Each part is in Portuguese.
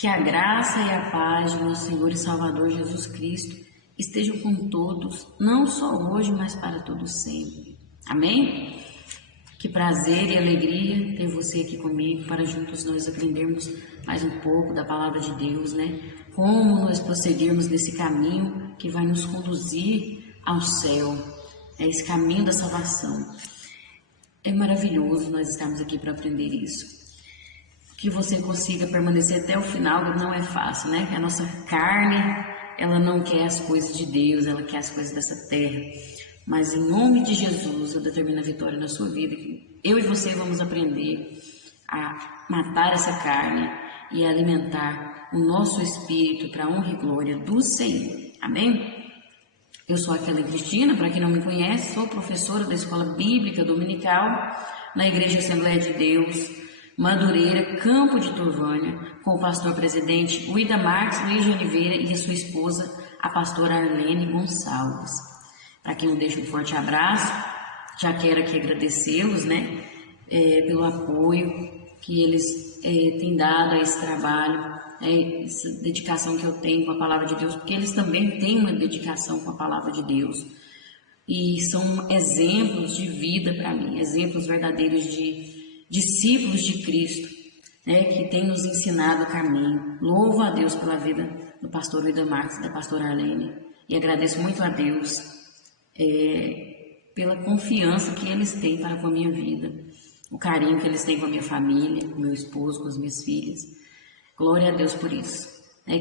Que a graça e a paz de nosso Senhor e Salvador Jesus Cristo estejam com todos, não só hoje, mas para todos sempre. Amém? Que prazer e alegria ter você aqui comigo para juntos nós aprendermos mais um pouco da palavra de Deus, né? Como nós prosseguirmos nesse caminho que vai nos conduzir ao céu, esse caminho da salvação. É maravilhoso nós estarmos aqui para aprender isso. Que você consiga permanecer até o final, não é fácil, né? A nossa carne, ela não quer as coisas de Deus, ela quer as coisas dessa terra. Mas em nome de Jesus, eu determino a vitória na sua vida. Eu e você vamos aprender a matar essa carne e alimentar o nosso espírito para a honra e glória do Senhor. Amém? Eu sou a Kelly Cristina, para quem não me conhece, sou professora da Escola Bíblica Dominical na Igreja Assembleia de Deus, Madureira, Campo de Turvânia, com o pastor presidente Uida Marques Luiz de Oliveira e a sua esposa, a pastora Arlene Gonçalves. Para quem eu deixo um forte abraço, já quero aqui agradecê-los, né, pelo apoio que eles têm dado a esse trabalho, essa dedicação que eu tenho com a palavra de Deus, porque eles também têm uma dedicação com a palavra de Deus. E são exemplos de vida para mim, exemplos verdadeiros de discípulos de Cristo, né, que tem nos ensinado o caminho. Louvo a Deus pela vida do pastor Uida Marques e da pastora Arlene. E agradeço muito a Deus pela confiança que eles têm para com a minha vida, o carinho que eles têm com a minha família, com o meu esposo, com as minhas filhas. Glória a Deus por isso.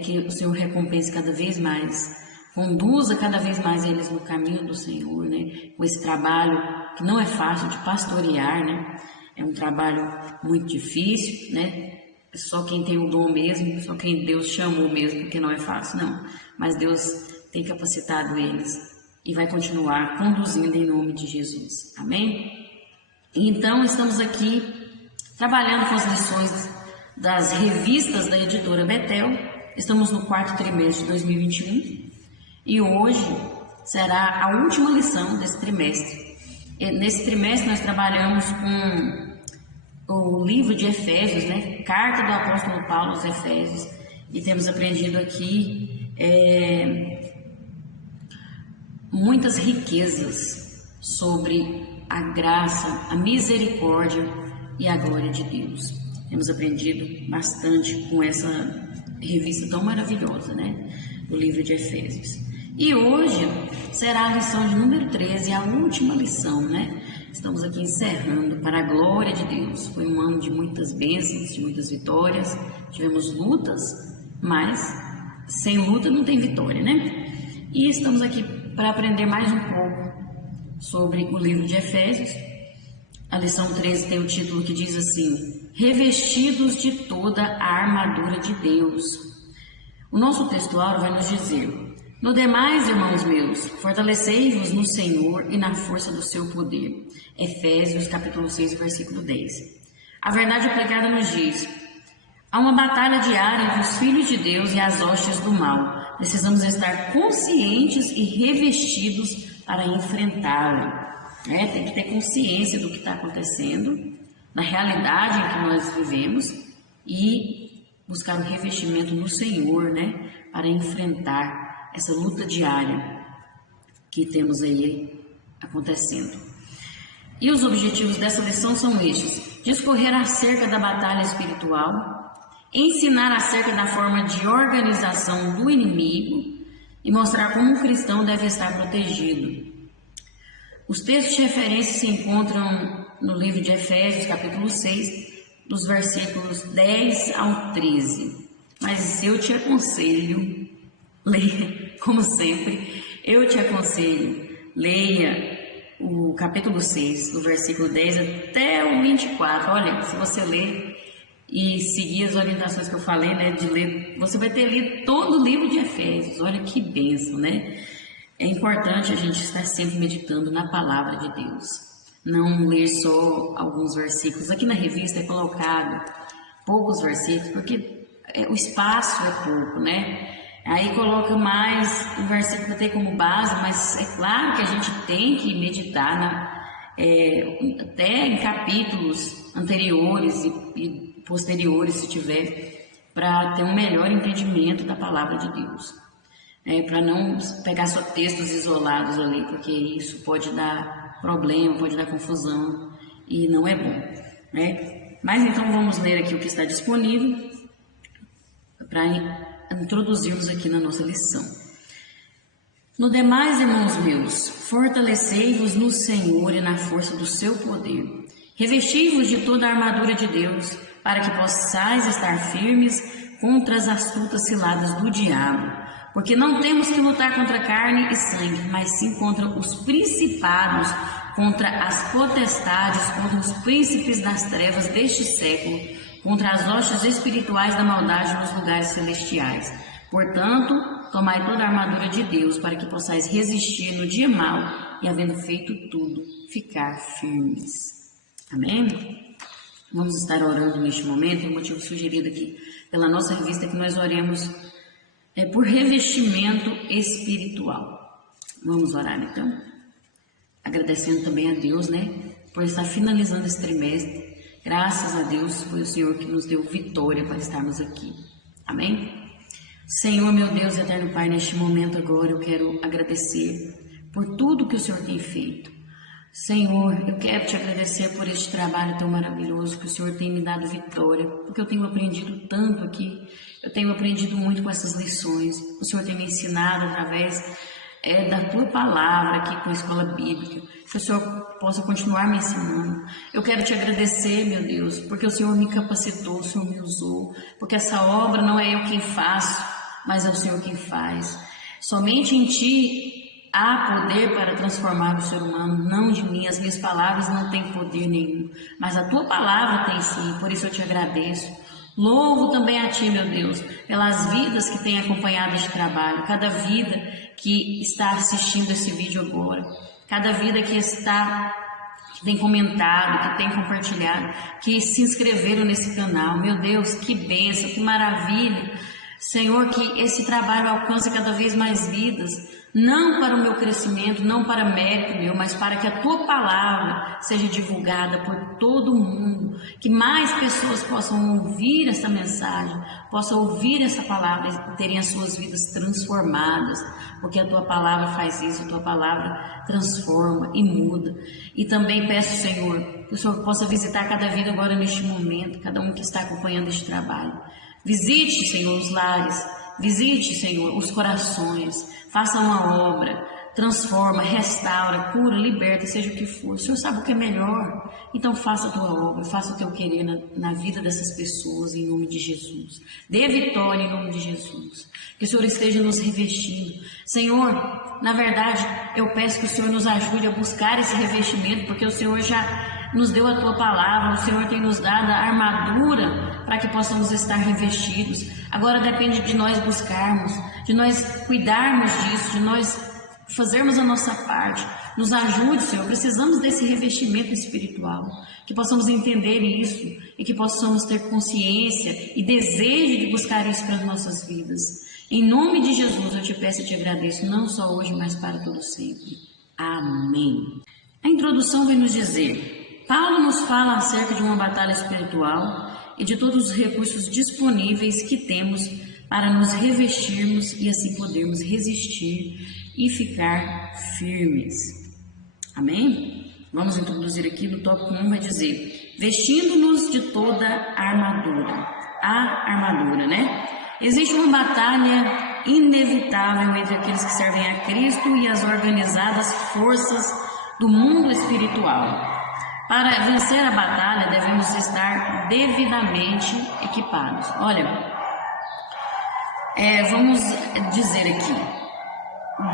Que o Senhor recompense cada vez mais, conduza cada vez mais eles no caminho do Senhor, né? Com esse trabalho que não é fácil de pastorear, né? É um trabalho muito difícil, né? Só quem tem o dom mesmo, só quem Deus chamou mesmo, porque não é fácil, não. Mas Deus tem capacitado eles e vai continuar conduzindo em nome de Jesus. Amém? Então, estamos aqui trabalhando com as lições das revistas da editora Betel. Estamos no 4º trimestre de 2021 e hoje será a última lição desse trimestre. Nesse trimestre nós trabalhamos com o livro de Efésios, né? Carta do apóstolo Paulo aos Efésios, e temos aprendido aqui muitas riquezas sobre a graça, a misericórdia e a glória de Deus. Temos aprendido bastante com essa revista tão maravilhosa, né? Do livro de Efésios. E hoje será a lição de número 13, a última lição, né? Estamos aqui encerrando para a glória de Deus. Foi um ano de muitas bênçãos, de muitas vitórias. Tivemos lutas, mas sem luta não tem vitória, né? E estamos aqui para aprender mais um pouco sobre o livro de Efésios. A lição 13 tem o título que diz assim: Revestidos de toda a armadura de Deus. O nosso textuário vai nos dizer: No demais, irmãos meus, fortalecei-vos no Senhor e na força do seu poder. Efésios capítulo 6, versículo 10. A verdade aplicada nos diz: há uma batalha diária entre os filhos de Deus e as hostes do mal. Precisamos estar conscientes e revestidos para enfrentá-la. Tem que ter consciência do que está acontecendo, da realidade em que nós vivemos e buscar o revestimento no Senhor, né, para enfrentar essa luta diária que temos aí acontecendo. E os objetivos dessa lição são estes: discorrer acerca da batalha espiritual, ensinar acerca da forma de organização do inimigo e mostrar como um cristão deve estar protegido. Os textos de referência se encontram no livro de Efésios, capítulo 6, dos versículos 10 ao 13. Mas eu te aconselho, leia, como sempre, eu te aconselho, leia o capítulo 6, do versículo 10 até o 24. Olha, se você ler e seguir as orientações que eu falei, né, de ler, você vai ter lido todo o livro de Efésios. Olha que bênção, né? É importante a gente estar sempre meditando na palavra de Deus, não ler só alguns versículos. Aqui na revista é colocado poucos versículos, porque o espaço é pouco, né? Aí coloca mais o versículo até como base, mas é claro que a gente tem que meditar até em capítulos anteriores e posteriores, se tiver, para ter um melhor entendimento da palavra de Deus. Para não pegar só textos isolados ali, porque isso pode dar problema, pode dar confusão e não é bom, né? Mas então vamos ler aqui o que está disponível para introduzirmos aqui na nossa lição. No demais, irmãos meus, fortalecei-vos no Senhor e na força do seu poder. Revesti-vos de toda a armadura de Deus, para que possais estar firmes contra as astutas ciladas do diabo. Porque não temos que lutar contra carne e sangue, mas sim contra os principados, contra as potestades, contra os príncipes das trevas deste século, contra as hostes espirituais da maldade nos lugares celestiais. Portanto, tomai toda a armadura de Deus, para que possais resistir no dia mau e, havendo feito tudo, ficar firmes. Amém? Vamos estar orando neste momento. O motivo sugerido aqui pela nossa revista é que nós oremos por revestimento espiritual. Vamos orar então, agradecendo também a Deus, né, por estar finalizando esse trimestre. Graças a Deus, foi o Senhor que nos deu vitória para estarmos aqui. Amém? Senhor, meu Deus e eterno Pai, neste momento agora eu quero agradecer por tudo que o Senhor tem feito. Senhor, eu quero te agradecer por este trabalho tão maravilhoso que o Senhor tem me dado vitória, porque eu tenho aprendido tanto aqui, eu tenho aprendido muito com essas lições. O Senhor tem me ensinado através da tua palavra aqui com a escola bíblica, que o Senhor possa continuar me ensinando. Eu quero te agradecer, meu Deus, porque o Senhor me capacitou, o Senhor me usou, porque essa obra não é eu quem faço, mas é o Senhor quem faz. Somente em ti há poder para transformar o ser humano, não de mim. As minhas palavras não têm poder nenhum, mas a tua palavra tem sim, por isso eu te agradeço. Louvo também a ti, meu Deus, pelas vidas que têm acompanhado este trabalho, cada vida que está assistindo esse vídeo agora, cada vida que tem comentado, que tem compartilhado, que se inscreveram nesse canal. Meu Deus, que bênção, que maravilha. Senhor, que esse trabalho alcance cada vez mais vidas, não para o meu crescimento, não para mérito meu, mas para que a tua palavra seja divulgada por todo o mundo, que mais pessoas possam ouvir essa mensagem, possam ouvir essa palavra e terem as suas vidas transformadas, porque a tua palavra faz isso, a tua palavra transforma e muda. E também peço, Senhor, que o Senhor possa visitar cada vida agora neste momento, cada um que está acompanhando este trabalho. Visite, Senhor, os lares, visite, Senhor, os corações, faça uma obra, transforma, restaura, cura, liberta, seja o que for. O Senhor sabe o que é melhor, então faça a tua obra, faça o teu querer na vida dessas pessoas, em nome de Jesus. Dê vitória em nome de Jesus, que o Senhor esteja nos revestindo. Senhor, na verdade, eu peço que o Senhor nos ajude a buscar esse revestimento, porque o Senhor já nos deu a tua palavra, o Senhor tem nos dado a armadura para que possamos estar revestidos. Agora depende de nós buscarmos, de nós cuidarmos disso, de nós fazermos a nossa parte. Nos ajude, Senhor, precisamos desse revestimento espiritual, que possamos entender isso e que possamos ter consciência e desejo de buscar isso para as nossas vidas. Em nome de Jesus eu te peço e te agradeço, não só hoje, mas para todo sempre. Amém. A introdução vem nos dizer: Paulo nos fala acerca de uma batalha espiritual e de todos os recursos disponíveis que temos para nos revestirmos e assim podermos resistir e ficar firmes. Amém? Vamos introduzir aqui no tópico 1, vai dizer: vestindo-nos de toda a armadura. A armadura, né? Existe uma batalha inevitável entre aqueles que servem a Cristo e as organizadas forças do mundo espiritual. Para vencer a batalha, devemos estar devidamente equipados. Olha, vamos dizer aqui: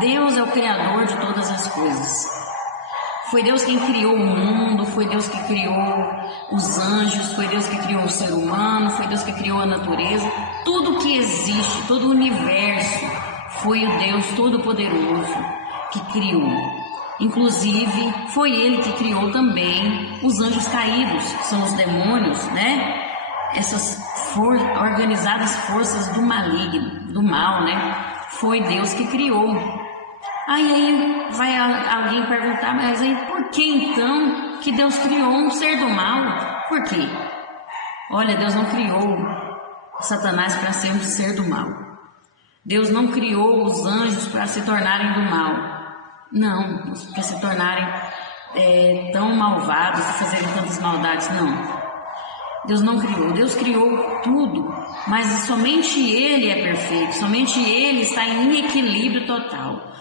Deus é o Criador de todas as coisas. Foi Deus quem criou o mundo, foi Deus que criou os anjos, foi Deus que criou o ser humano, foi Deus que criou a natureza. Tudo que existe, todo o universo, foi o Deus Todo-Poderoso que criou. Inclusive, foi Ele que criou também os anjos caídos, que são os demônios, né? Essas organizadas forças do maligno, do mal, né? Foi Deus que criou. Aí vai alguém perguntar: mas aí por que então que Deus criou um ser do mal? Por quê? Olha, Deus não criou Satanás para ser um ser do mal. Deus não criou os anjos para se tornarem do mal. Não, para se tornarem tão malvados, fazerem tantas maldades, não. Deus não criou, Deus criou tudo, mas somente Ele é perfeito, somente Ele está em equilíbrio total.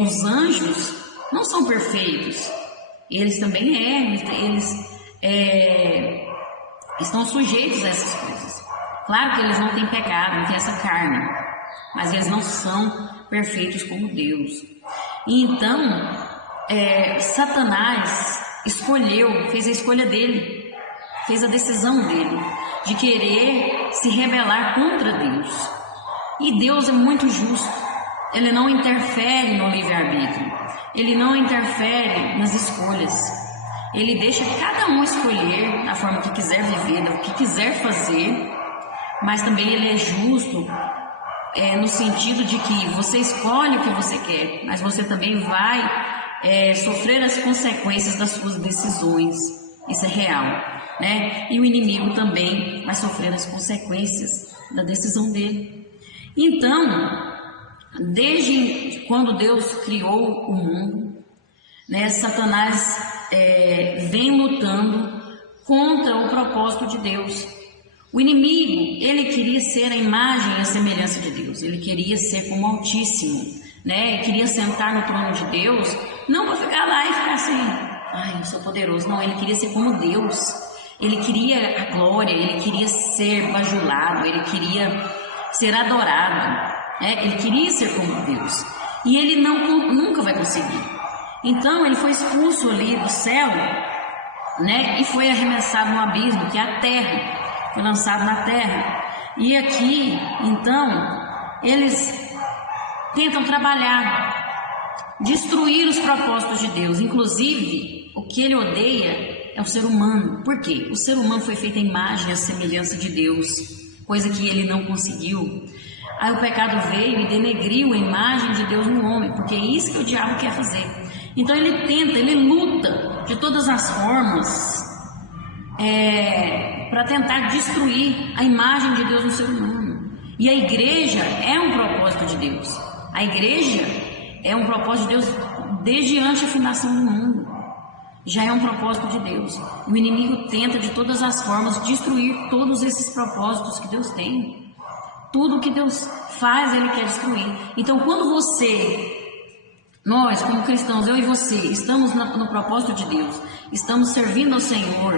Os anjos não são perfeitos, eles também eles estão sujeitos a essas coisas. Claro que eles não têm pecado, não têm essa carne, mas eles não são perfeitos como Deus. E então, Satanás fez a escolha dele, fez a decisão dele de querer se rebelar contra Deus. E Deus é muito justo, Ele não interfere no livre-arbítrio, Ele não interfere nas escolhas, Ele deixa cada um escolher da forma que quiser viver, do que quiser fazer, mas também Ele é justo no sentido de que você escolhe o que você quer, mas você também vai sofrer as consequências das suas decisões. Isso é real, né? E o inimigo também vai sofrer as consequências da decisão dele. Então, desde quando Deus criou o mundo, né, Satanás vem lutando contra o propósito de Deus. O inimigo, ele queria ser a imagem e a semelhança de Deus, ele queria ser como o Altíssimo, né? Ele queria sentar no trono de Deus, não para ficar lá e ficar assim, ai, eu sou poderoso, não, ele queria ser como Deus, ele queria a glória, ele queria ser bajulado, ele queria ser adorado, né? Ele queria ser como Deus, e ele nunca vai conseguir. Então ele foi expulso ali do céu, né? E foi arremessado no abismo, que é a terra. Foi lançado na terra. E aqui, então, eles tentam trabalhar, destruir os propósitos de Deus. Inclusive, o que ele odeia é o ser humano. Por quê? O ser humano foi feito à imagem e à semelhança de Deus, coisa que ele não conseguiu. Aí o pecado veio e denegriu a imagem de Deus no homem, porque é isso que o diabo quer fazer. Então ele tenta, ele luta de todas as formas para tentar destruir a imagem de Deus no ser humano. E a igreja é um propósito de Deus. A igreja é um propósito de Deus desde antes da fundação do mundo. Já é um propósito de Deus. O inimigo tenta de todas as formas destruir todos esses propósitos que Deus tem. Tudo que Deus faz, Ele quer destruir. Então, quando nós como cristãos, eu e você, estamos no propósito de Deus, estamos servindo ao Senhor,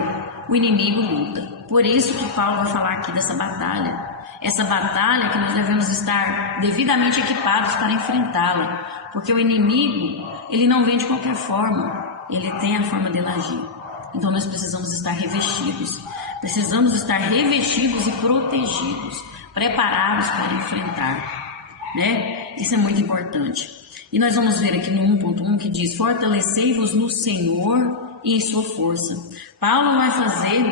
o inimigo luta. Por isso que Paulo vai falar aqui dessa batalha. Essa batalha que nós devemos estar devidamente equipados para enfrentá-la. Porque o inimigo, ele não vem de qualquer forma, ele tem a forma dele agir. Então nós precisamos estar revestidos. Precisamos estar revestidos e protegidos, preparados para enfrentar, né? Isso é muito importante. E nós vamos ver aqui no 1.1 que diz: fortalecei-vos no Senhor e em sua força. Paulo vai fazer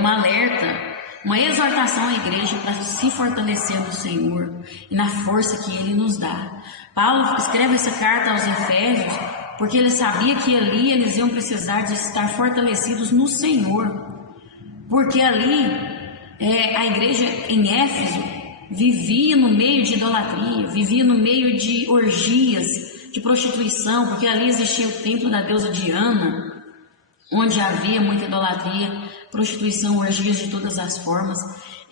um alerta, uma exortação à igreja para se fortalecer no Senhor e na força que Ele nos dá. Paulo escreve essa carta aos Efésios porque ele sabia que ali eles iam precisar de estar fortalecidos no Senhor. Porque ali a igreja em Éfeso vivia no meio de idolatria, vivia no meio de orgias, de prostituição, porque ali existia o templo da deusa Diana, onde havia muita idolatria, prostituição, orgias de todas as formas.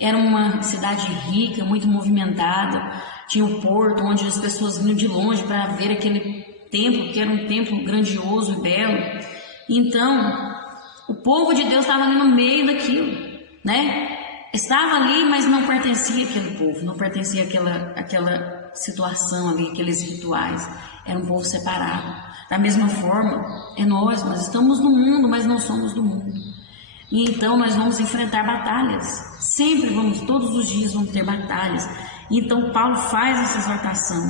Era uma cidade rica, muito movimentada, tinha o porto onde as pessoas vinham de longe para ver aquele templo, que era um templo grandioso e belo. Então, o povo de Deus estava ali no meio daquilo, né? Estava ali, mas não pertencia àquele povo, não pertencia àquela situação ali, aqueles rituais. Era um povo separado. Da mesma forma, nós estamos no mundo, mas não somos do mundo. E então nós vamos enfrentar batalhas. Sempre todos os dias vamos ter batalhas. E então Paulo faz essa exortação,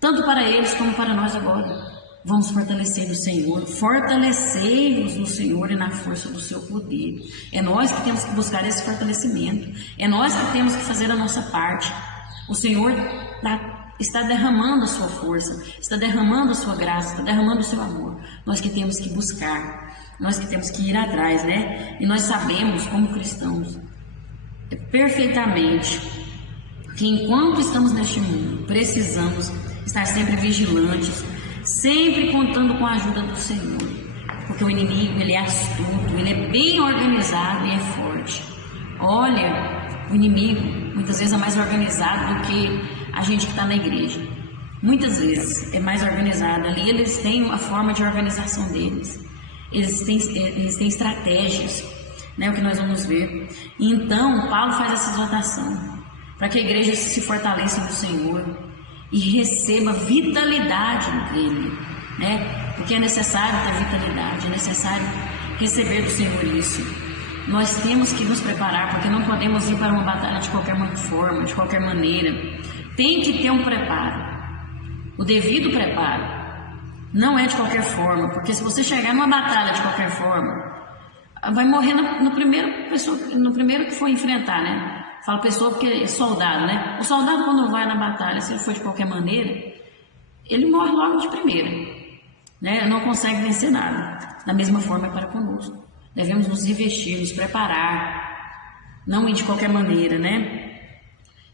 tanto para eles como para nós agora. Vamos fortalecer o Senhor, fortalecei-vos no Senhor e na força do seu poder. É nós que temos que buscar esse fortalecimento, é nós que temos que fazer a nossa parte. O Senhor está derramando a sua força, está derramando a sua graça, está derramando o seu amor. Nós que temos que buscar, nós que temos que ir atrás, né? E nós sabemos, como cristãos, perfeitamente que enquanto estamos neste mundo, precisamos estar sempre vigilantes, sempre contando com a ajuda do Senhor, porque o inimigo, ele é astuto, ele é bem organizado e é forte. Olha, o inimigo muitas vezes é mais organizado do que a gente que está na igreja. Muitas vezes é mais organizado. Ali eles têm a forma de organização deles. Eles têm estratégias, né? O que nós vamos ver. Então, Paulo faz essa exortação para que a igreja se fortaleça no Senhor e receba vitalidade nele, né? Porque é necessário ter vitalidade, é necessário receber do Senhor isso. Nós temos que nos preparar, porque não podemos ir para uma batalha de qualquer forma, de qualquer maneira. Tem que ter um preparo. O devido preparo não é de qualquer forma, porque se você chegar numa batalha de qualquer forma, vai morrer no primeiro que for enfrentar, né? Falo pessoa porque é soldado, né? O soldado, quando vai na batalha, se ele for de qualquer maneira, ele morre logo de primeira, né? Não consegue vencer nada. Da mesma forma é para conosco. Devemos nos revestir, nos preparar, não ir de qualquer maneira, né?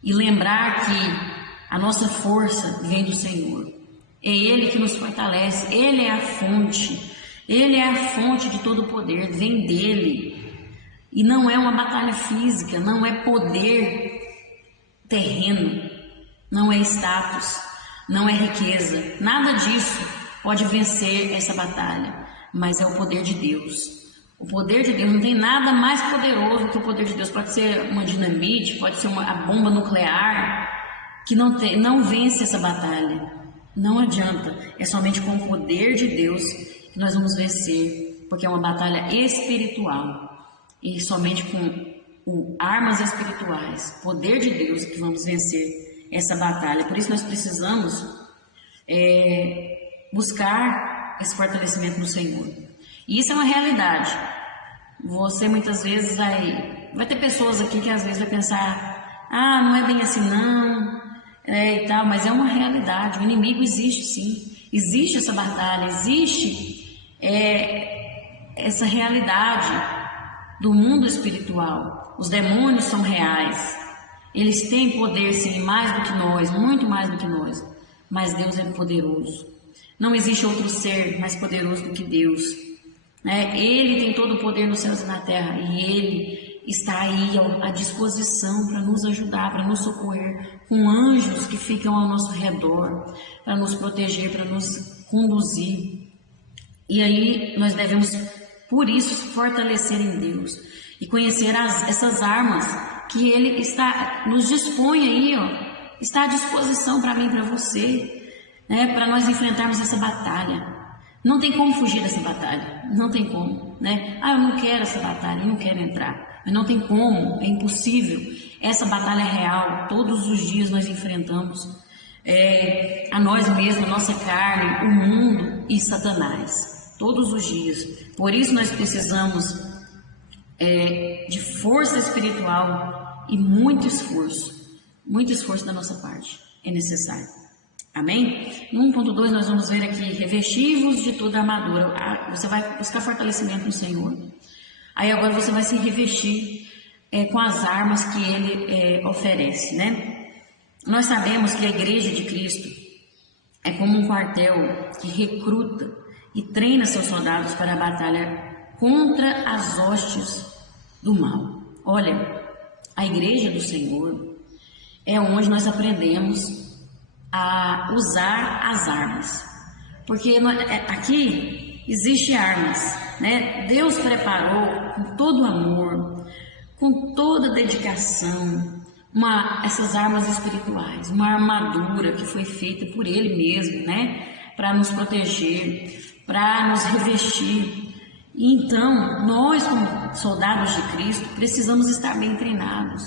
E lembrar que a nossa força vem do Senhor. É Ele que nos fortalece. Ele é a fonte. Ele é a fonte de todo o poder. Vem dEle. E não é uma batalha física. Não é poder terreno. Não é status. Não é riqueza. Nada disso pode vencer essa batalha. Mas é o poder de Deus. O poder de Deus, não tem nada mais poderoso que o poder de Deus. Pode ser uma dinamite, pode ser a bomba nuclear, que não vence essa batalha. Não adianta. É somente com o poder de Deus que nós vamos vencer, porque é uma batalha espiritual. E somente com armas espirituais, poder de Deus, que vamos vencer essa batalha. Por isso nós precisamos buscar esse fortalecimento no Senhor. E isso é uma realidade. Você muitas vezes vai ter pessoas aqui que às vezes vai pensar, não é bem assim não, e tal, mas é uma realidade. O inimigo existe sim, existe essa batalha, existe essa realidade do mundo espiritual. Os demônios são reais, eles têm poder sim, mais do que nós, muito mais do que nós, mas Deus é poderoso. Não existe outro ser mais poderoso do que Deus. Ele tem todo o poder nos céus e na terra, e Ele está aí à disposição para nos ajudar, para nos socorrer, com anjos que ficam ao nosso redor, para nos proteger, para nos conduzir. E aí nós devemos, por isso, fortalecer em Deus e conhecer essas armas que Ele nos dispõe aí, está à disposição para mim e para você, para nós enfrentarmos essa batalha. Não tem como fugir dessa batalha, não tem como, né? Eu não quero essa batalha, eu não quero entrar, mas não tem como, é impossível. Essa batalha é real, todos os dias nós enfrentamos a nós mesmos, a nossa carne, o mundo e Satanás, todos os dias. Por isso nós precisamos de força espiritual e muito esforço da nossa parte, é necessário. Amém? No 1.2 nós vamos ver aqui, revestivos de toda a armadura. Você vai buscar fortalecimento no Senhor. Aí agora você vai se revestir com as armas que Ele oferece, né? Nós sabemos que a igreja de Cristo é como um quartel que recruta e treina seus soldados para a batalha contra as hostes do mal. Olha, a igreja do Senhor é onde nós aprendemos a usar as armas, porque aqui existe armas, né? Deus preparou com todo amor, com toda dedicação, essas armas espirituais, uma armadura que foi feita por Ele mesmo, né? Para nos proteger, para nos revestir. E então, nós como soldados de Cristo precisamos estar bem treinados,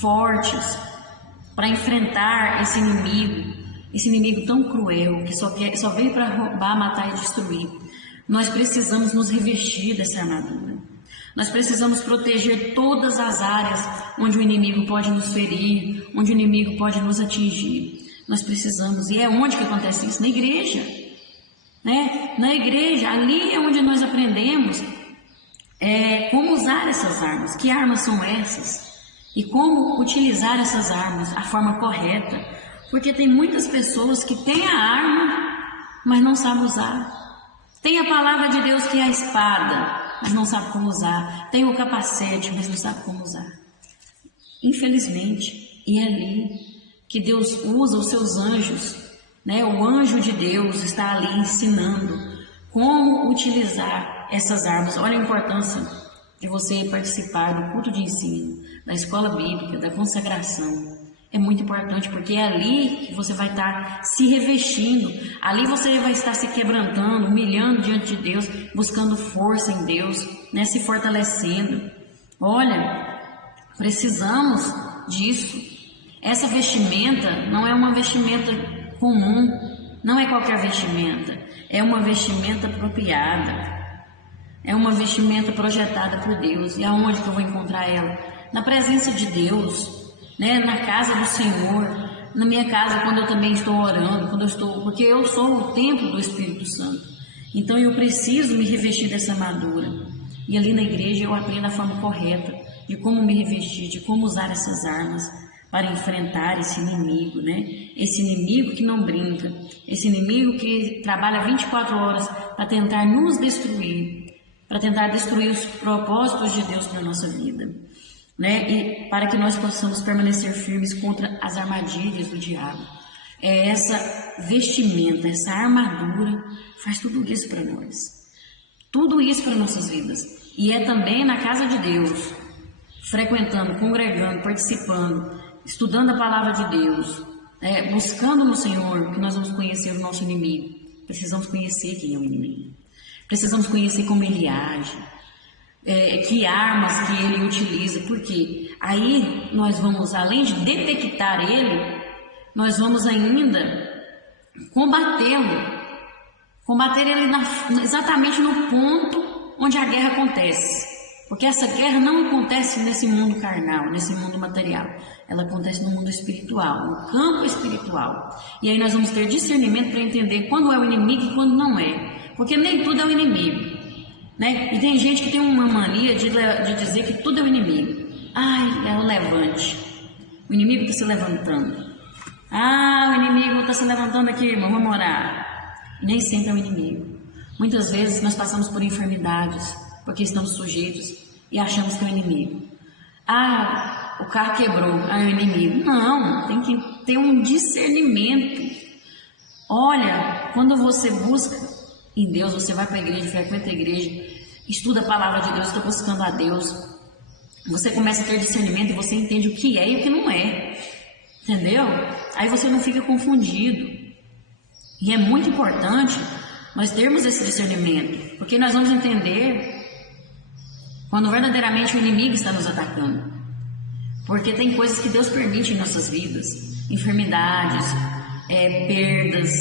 fortes, para enfrentar esse inimigo tão cruel, que só veio para roubar, matar e destruir. Nós precisamos nos revestir dessa armadura. Nós precisamos proteger todas as áreas onde o inimigo pode nos ferir, onde o inimigo pode nos atingir. Nós precisamos, e é onde que acontece isso? Na igreja, né? Na igreja, ali é onde nós aprendemos como usar essas armas. Que armas são essas? e como utilizar essas armas, a forma correta, porque tem muitas pessoas que têm a arma, mas não sabem usar. Tem a palavra de Deus que é a espada, mas não sabe como usar. Tem o capacete, mas não sabe como usar. Infelizmente, e é ali que Deus usa os seus anjos, né? O anjo de Deus está ali ensinando como utilizar essas armas. Olha a importância de você participar do culto de ensino, da escola bíblica, da consagração. É muito importante, porque é ali que você vai estar se revestindo, ali você vai estar se quebrantando, humilhando diante de Deus, buscando força em Deus, né? Se fortalecendo. Olha, precisamos disso. Essa vestimenta não é uma vestimenta comum, não é qualquer vestimenta, é uma vestimenta apropriada. É uma vestimenta projetada por Deus. E aonde que eu vou encontrar ela? Na presença de Deus, né? Na casa do Senhor, na minha casa quando eu também estou orando, porque eu sou o templo do Espírito Santo. Então eu preciso me revestir dessa armadura. E ali na igreja eu aprendo a forma correta de como me revestir, de como usar essas armas para enfrentar esse inimigo, né? Esse inimigo que não brinca, esse inimigo que trabalha 24 horas para tentar nos destruir, para tentar destruir os propósitos de Deus para a nossa vida, né? E para que nós possamos permanecer firmes contra as armadilhas do diabo. É essa vestimenta, essa armadura faz tudo isso para nós, tudo isso para nossas vidas. E é também na casa de Deus, frequentando, congregando, participando, estudando a palavra de Deus, buscando no Senhor, que nós vamos conhecer o nosso inimigo. Precisamos conhecer quem é o inimigo. Precisamos conhecer como ele age, que armas que ele utiliza, porque aí nós vamos, além de detectar ele, nós vamos ainda combatê-lo. Combater ele exatamente no ponto onde a guerra acontece. Porque essa guerra não acontece nesse mundo carnal, nesse mundo material. Ela acontece no mundo espiritual, no campo espiritual. E aí nós vamos ter discernimento para entender quando é o inimigo e quando não é. Porque nem tudo é o inimigo, né? E tem gente que tem uma mania de dizer que tudo é o inimigo. Ai, é o levante. O inimigo está se levantando. Ah, o inimigo está se levantando aqui, irmão, vamos orar. Nem sempre é o inimigo. Muitas vezes nós passamos por enfermidades, porque estamos sujeitos e achamos que é o inimigo. Ah, o carro quebrou, é o inimigo. Não, tem que ter um discernimento. Olha, quando você busca em Deus, você vai para a igreja, frequenta a igreja, estuda a palavra de Deus, está buscando a Deus, você começa a ter discernimento e você entende o que é e o que não é, entendeu? Aí você não fica confundido. E é muito importante nós termos esse discernimento, porque nós vamos entender quando verdadeiramente o inimigo está nos atacando. Porque tem coisas que Deus permite em nossas vidas, enfermidades, perdas,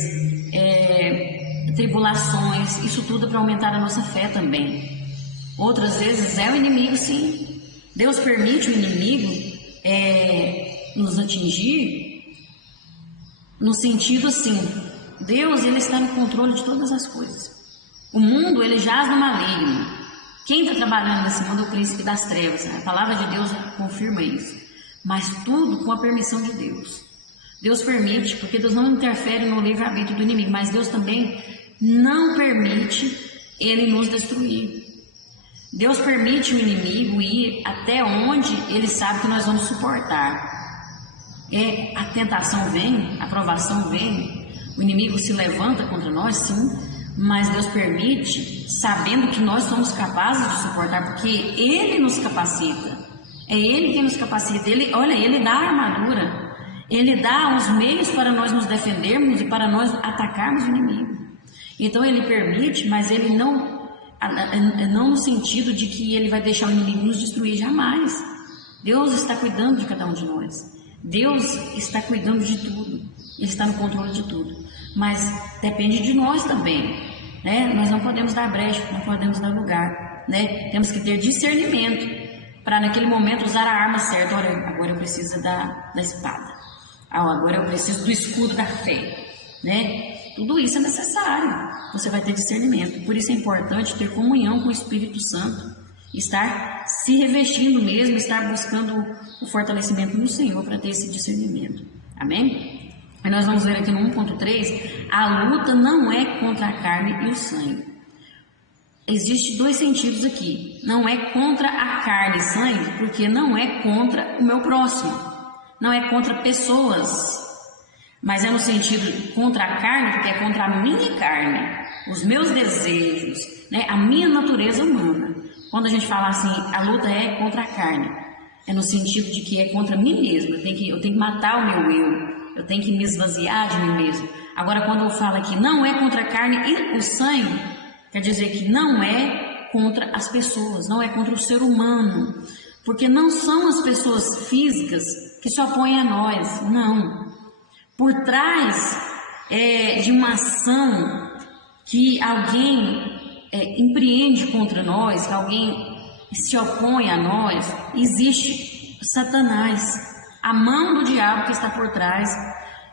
tribulações, isso tudo para aumentar a nossa fé também. Outras vezes é o inimigo, sim. Deus permite o inimigo nos atingir no sentido assim, Deus, ele está no controle de todas as coisas. O mundo, ele jaz no maligno. Quem está trabalhando nesse mundo é o príncipe das trevas. A palavra de Deus confirma isso. Mas tudo com a permissão de Deus. Deus permite, porque Deus não interfere no livre-arbítrio do inimigo, mas Deus também não permite ele nos destruir. Deus permite o inimigo ir até onde ele sabe que nós vamos suportar. A tentação vem, a provação vem, o inimigo se levanta contra nós, sim, mas Deus permite, sabendo que nós somos capazes de suportar, porque Ele nos capacita. É Ele quem nos capacita. Ele dá a armadura, Ele dá os meios para nós nos defendermos e para nós atacarmos o inimigo. Então Ele permite, mas Ele não no sentido de que Ele vai deixar o inimigo nos destruir, jamais. Deus está cuidando de cada um de nós. Deus está cuidando de tudo. Ele está no controle de tudo. Mas depende de nós também, né? Nós não podemos dar brecha, não podemos dar lugar, né? Temos que ter discernimento para naquele momento usar a arma certa. Olha, agora eu preciso da espada. Agora eu preciso do escudo da fé, né? Tudo isso é necessário. Você vai ter discernimento. Por isso é importante ter comunhão com o Espírito Santo. estar se revestindo mesmo, estar buscando o fortalecimento no Senhor para ter esse discernimento. Amém? E nós vamos ver aqui no 1.3, a luta não é contra a carne e o sangue. Existem dois sentidos aqui. Não é contra a carne e sangue, porque não é contra o meu próximo. Não é contra pessoas. Mas é no sentido contra a carne, porque é contra a minha carne, os meus desejos, né? A minha natureza humana. Quando a gente fala assim, a luta é contra a carne, é no sentido de que é contra mim mesmo. Eu tenho que matar o meu eu tenho que me esvaziar de mim mesmo. Agora, quando eu falo aqui, não é contra a carne e o sangue, quer dizer que não é contra as pessoas, não é contra o ser humano, porque não são as pessoas físicas que se opõem a nós, não. Por trás de uma ação que alguém empreende contra nós, que alguém se opõe a nós, existe Satanás, a mão do diabo que está por trás,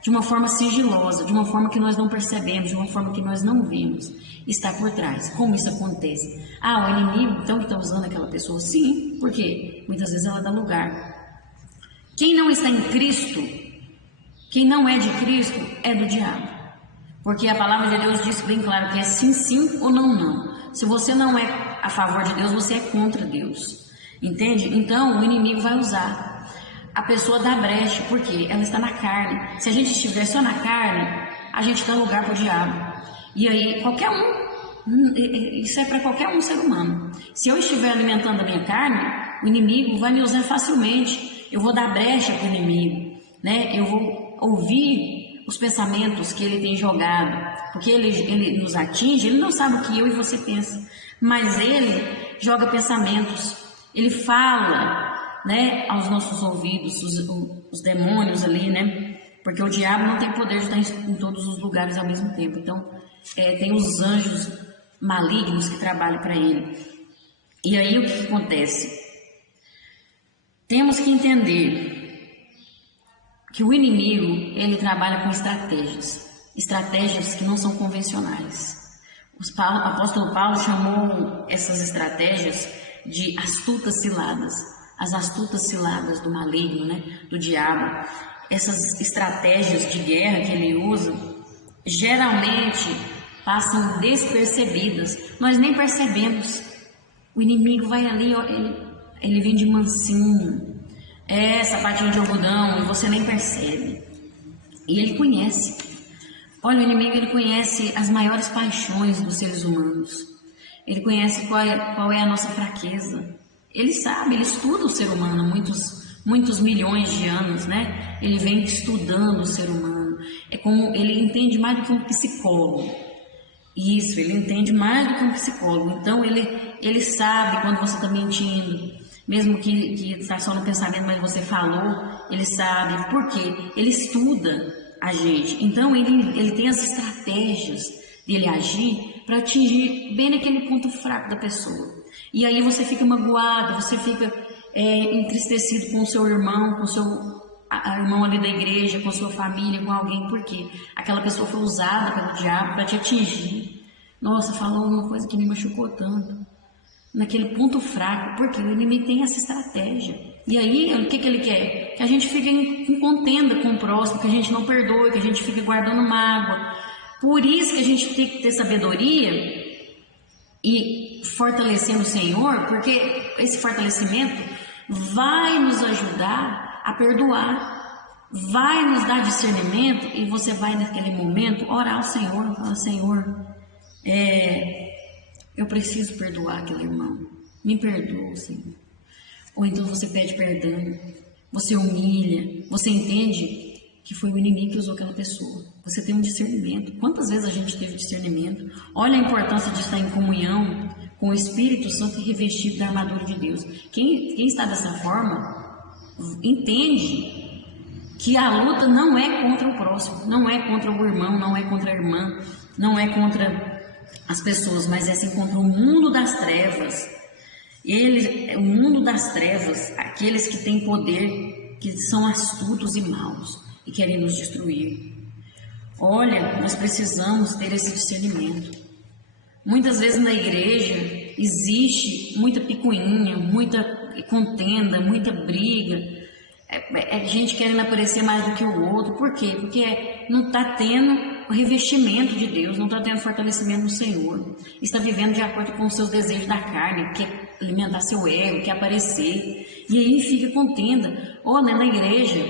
de uma forma sigilosa, de uma forma que nós não percebemos, de uma forma que nós não vemos, está por trás. Como isso acontece? O inimigo então que está usando aquela pessoa? Sim, porque muitas vezes ela dá lugar. Quem não está em Cristo, quem não é de Cristo, é do diabo. Porque a palavra de Deus diz bem claro que é sim, sim ou não, não. Se você não é a favor de Deus, você é contra Deus. Entende? Então o inimigo vai usar. A pessoa dá brecha, porque ela está na carne. Se a gente estiver só na carne, a gente dá lugar para o diabo. E aí, qualquer um, isso é para qualquer um ser humano. Se eu estiver alimentando a minha carne, o inimigo vai me usar facilmente. Eu vou dar brecha para o inimigo, né? Eu vou ouvir os pensamentos que ele tem jogado, porque ele nos atinge, ele não sabe o que eu e você pensa, mas ele joga pensamentos, ele fala, né, aos nossos ouvidos, os demônios ali, né, porque o diabo não tem poder de estar em todos os lugares ao mesmo tempo, então tem os anjos malignos que trabalham para ele. E aí o que acontece? Temos que entender que o inimigo, ele trabalha com estratégias que não são convencionais. O apóstolo Paulo chamou essas estratégias de astutas ciladas, as astutas ciladas do maligno, né, do diabo. Essas estratégias de guerra que ele usa, geralmente passam despercebidas, nós nem percebemos. O inimigo vai ali, ó, ele vem de mansinho, sapatinho de algodão, e você nem percebe. E ele conhece. Olha, o inimigo, ele conhece as maiores paixões dos seres humanos. Ele conhece qual é a nossa fraqueza. Ele sabe, ele estuda o ser humano há muitos milhões de anos, né? Ele vem estudando o ser humano. É como ele entende mais do que um psicólogo. Isso, ele entende mais do que um psicólogo. Então, ele sabe quando você está mentindo. Mesmo que está só no pensamento, mas você falou, ele sabe. Por quê? Ele estuda a gente. Então, ele tem as estratégias dele agir para atingir bem naquele ponto fraco da pessoa. E aí você fica magoado, você fica entristecido com o seu irmão, com o seu irmão ali da igreja, com a sua família, com alguém. Por quê? Aquela pessoa foi usada pelo diabo para te atingir. Nossa, falou uma coisa que me machucou tanto. Naquele ponto fraco, porque o inimigo tem essa estratégia. E aí, o que ele quer? Que a gente fique em contenda com o próximo, que a gente não perdoe, que a gente fique guardando mágoa. Por isso que a gente tem que ter sabedoria e fortalecendo o Senhor, porque esse fortalecimento vai nos ajudar a perdoar, vai nos dar discernimento, e você vai naquele momento orar ao Senhor, falar: Senhor, eu preciso perdoar aquele irmão, me perdoa, Senhor. Ou então você pede perdão, você humilha, você entende que foi o inimigo que usou aquela pessoa. Você tem um discernimento. Quantas vezes a gente teve discernimento? Olha a importância de estar em comunhão com o Espírito Santo e revestido da armadura de Deus. Quem está dessa forma entende que a luta não é contra o próximo, não é contra o irmão, não é contra a irmã, não é contra as pessoas, mas é sim contra o mundo das trevas. O mundo das trevas, aqueles que têm poder, que são astutos e maus e querem nos destruir. Olha, nós precisamos ter esse discernimento. Muitas vezes na igreja existe muita picuinha, muita contenda, muita briga, gente querendo aparecer mais do que o outro. Por quê? Porque não está tendo o revestimento de Deus, não está tendo fortalecimento no Senhor, está vivendo de acordo com os seus desejos da carne, quer alimentar seu ego, quer aparecer, e aí fica contenda. Olha, na igreja,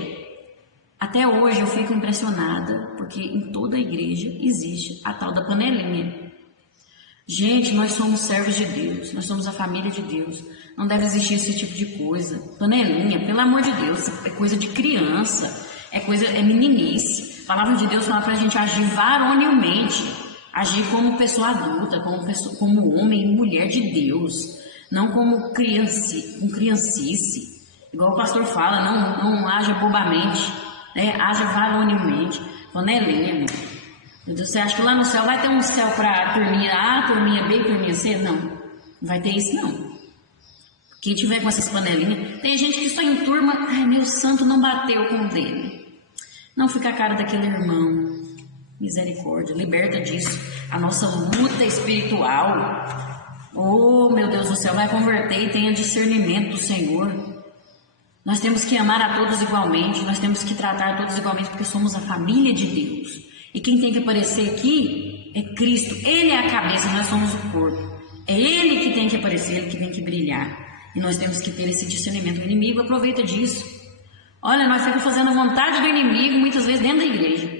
até hoje eu fico impressionada, porque em toda a igreja existe a tal da panelinha. Gente, nós somos servos de Deus, nós somos a família de Deus, não deve existir esse tipo de coisa. Panelinha, pelo amor de Deus, é coisa de criança, é meninice. A palavra de Deus fala para a gente agir varonilmente, agir como pessoa adulta, como homem e mulher de Deus, não como criancice. Igual o pastor fala, não haja bobamente, né? Haja varonilmente. Panelinha, meu. Você acha que lá no céu vai ter um céu para turminha A, turminha B e turminha C? Não, não vai ter isso não. Quem tiver com essas panelinhas, tem gente que só em turma, ai, meu santo não bateu com o dele. Não fica a cara daquele irmão. Misericórdia, liberta disso. A nossa luta espiritual. Oh, meu Deus do céu, vai converter e tenha discernimento do Senhor. Nós temos que amar a todos igualmente, nós temos que tratar a todos igualmente, porque somos a família de Deus. E quem tem que aparecer aqui é Cristo. Ele é a cabeça, nós somos o corpo. É Ele que tem que aparecer, Ele que tem que brilhar. E nós temos que ter esse discernimento. O inimigo aproveita disso. Olha, nós estamos fazendo a vontade do inimigo muitas vezes dentro da igreja.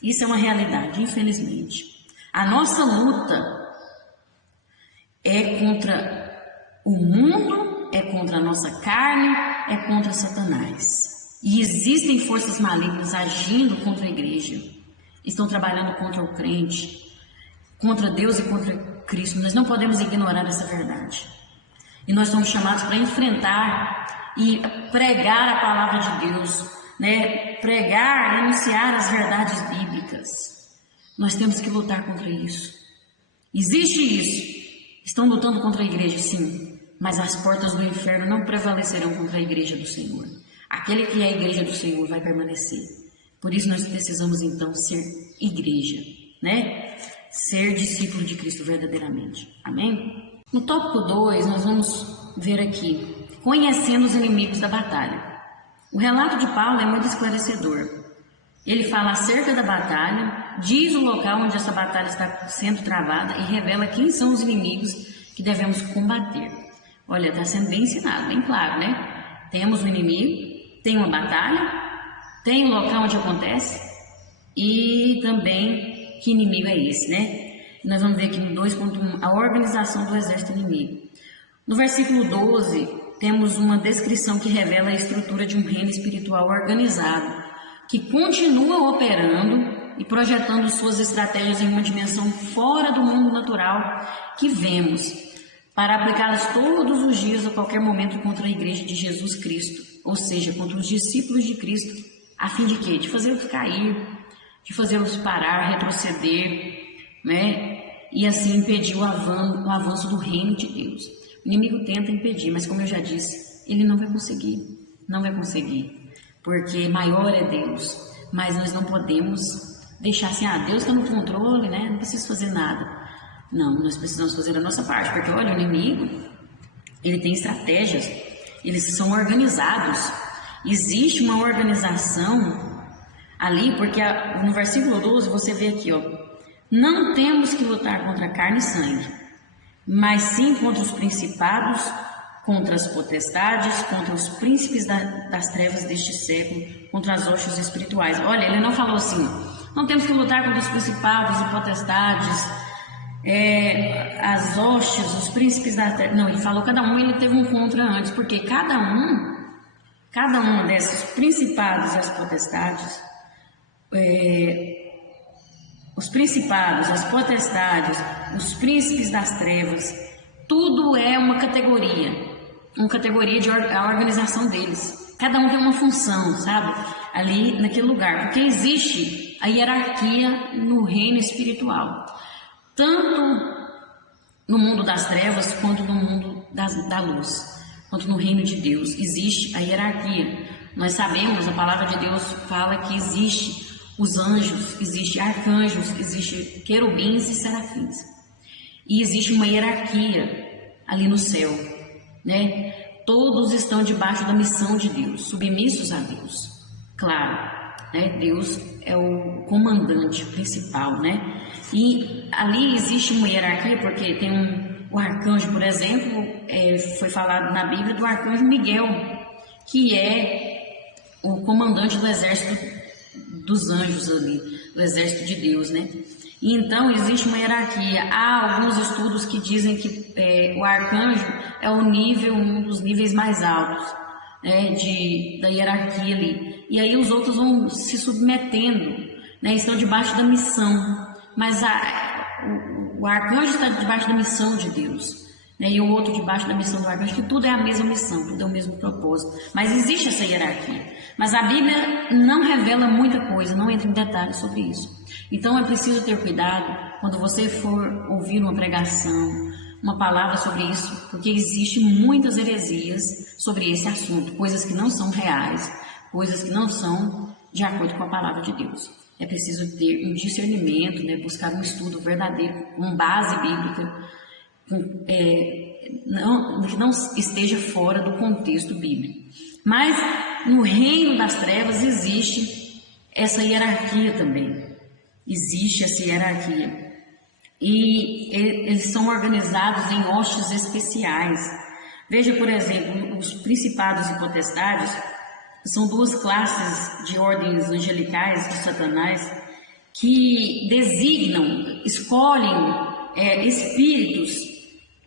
Isso é uma realidade, infelizmente. A nossa luta é contra o mundo, é contra a nossa carne, é contra Satanás. E existem forças malignas agindo contra a igreja. Estão trabalhando contra o crente, contra Deus e contra Cristo. Nós não podemos ignorar essa verdade. E nós somos chamados para enfrentar e pregar a palavra de Deus, né? Pregar, anunciar as verdades bíblicas. Nós temos que lutar contra isso. Existe isso. Estão lutando contra a igreja, sim, mas as portas do inferno não prevalecerão contra a igreja do Senhor. Aquele que é a igreja do Senhor vai permanecer. Por isso nós precisamos então ser igreja, né? Ser discípulo de Cristo verdadeiramente. Amém? No tópico 2 nós vamos ver aqui, conhecendo os inimigos da batalha. O relato de Paulo é muito esclarecedor. Ele fala acerca da batalha, diz o local onde essa batalha está sendo travada e revela quem são os inimigos que devemos combater. Olha, está sendo bem ensinado, bem claro, né? Temos um inimigo, tem uma batalha, tem o local onde acontece e também que inimigo é esse, né? Nós vamos ver aqui no 2.1 a organização do exército inimigo. No versículo 12, temos uma descrição que revela a estrutura de um reino espiritual organizado, que continua operando e projetando suas estratégias em uma dimensão fora do mundo natural que vemos, para aplicá-las todos os dias a qualquer momento contra a igreja de Jesus Cristo, ou seja, contra os discípulos de Cristo. A fim de quê? De fazê-los cair, de fazê-los parar, retroceder, né? E assim impedir o avanço do reino de Deus. O inimigo tenta impedir, mas como eu já disse, ele não vai conseguir. Não vai conseguir. Porque maior é Deus. Mas nós não podemos deixar assim, Deus está no controle, né? Não preciso fazer nada. Não, nós precisamos fazer a nossa parte. Porque olha, o inimigo, ele tem estratégias, eles são organizados. Existe uma organização ali, porque no versículo 12 você vê aqui, ó, não temos que lutar contra carne e sangue, mas sim contra os principados, contra as potestades, contra os príncipes das trevas deste século, contra as hostes espirituais. Olha, ele não falou assim, não temos que lutar contra os principados e potestades, as hostes, os príncipes das trevas. Não, ele falou cada um, ele teve um contra antes, porque cada um desses principados e as potestades, os principados, as potestades, os príncipes das trevas, tudo é uma categoria de a organização deles. Cada um tem uma função, sabe? Ali naquele lugar, porque existe a hierarquia no reino espiritual, tanto no mundo das trevas quanto no mundo da luz. Quanto no reino de Deus, existe a hierarquia. Nós sabemos, a palavra de Deus fala que existe os anjos, existe arcanjos, existe querubins e serafins. E existe uma hierarquia ali no céu, né? Todos estão debaixo da missão de Deus, submissos a Deus. Claro, né? Deus é o comandante principal, né? E ali existe uma hierarquia, porque tem o arcanjo, por exemplo, foi falado na Bíblia do arcanjo Miguel, que é o comandante do exército dos anjos ali, do exército de Deus, né? E então existe uma hierarquia. Há alguns estudos que dizem que o arcanjo é um dos níveis mais altos, né, da hierarquia ali. E aí os outros vão se submetendo, né, estão debaixo da missão. Mas o arcanjo está debaixo da missão de Deus, né, e o outro debaixo da missão do arcanjo, que tudo é a mesma missão, tudo é o mesmo propósito. Mas existe essa hierarquia. Mas a Bíblia não revela muita coisa, não entra em detalhes sobre isso. Então é preciso ter cuidado quando você for ouvir uma pregação, uma palavra sobre isso, porque existem muitas heresias sobre esse assunto, coisas que não são reais, coisas que não são de acordo com a palavra de Deus. É preciso ter um discernimento, né, buscar um estudo verdadeiro, com base bíblica, que não esteja fora do contexto bíblico. Mas no reino das trevas existe essa hierarquia também. Existe essa hierarquia. E eles são organizados em hostes especiais. Veja, por exemplo, os principados e potestades são duas classes de ordens angelicais de Satanás que designam, escolhem espíritos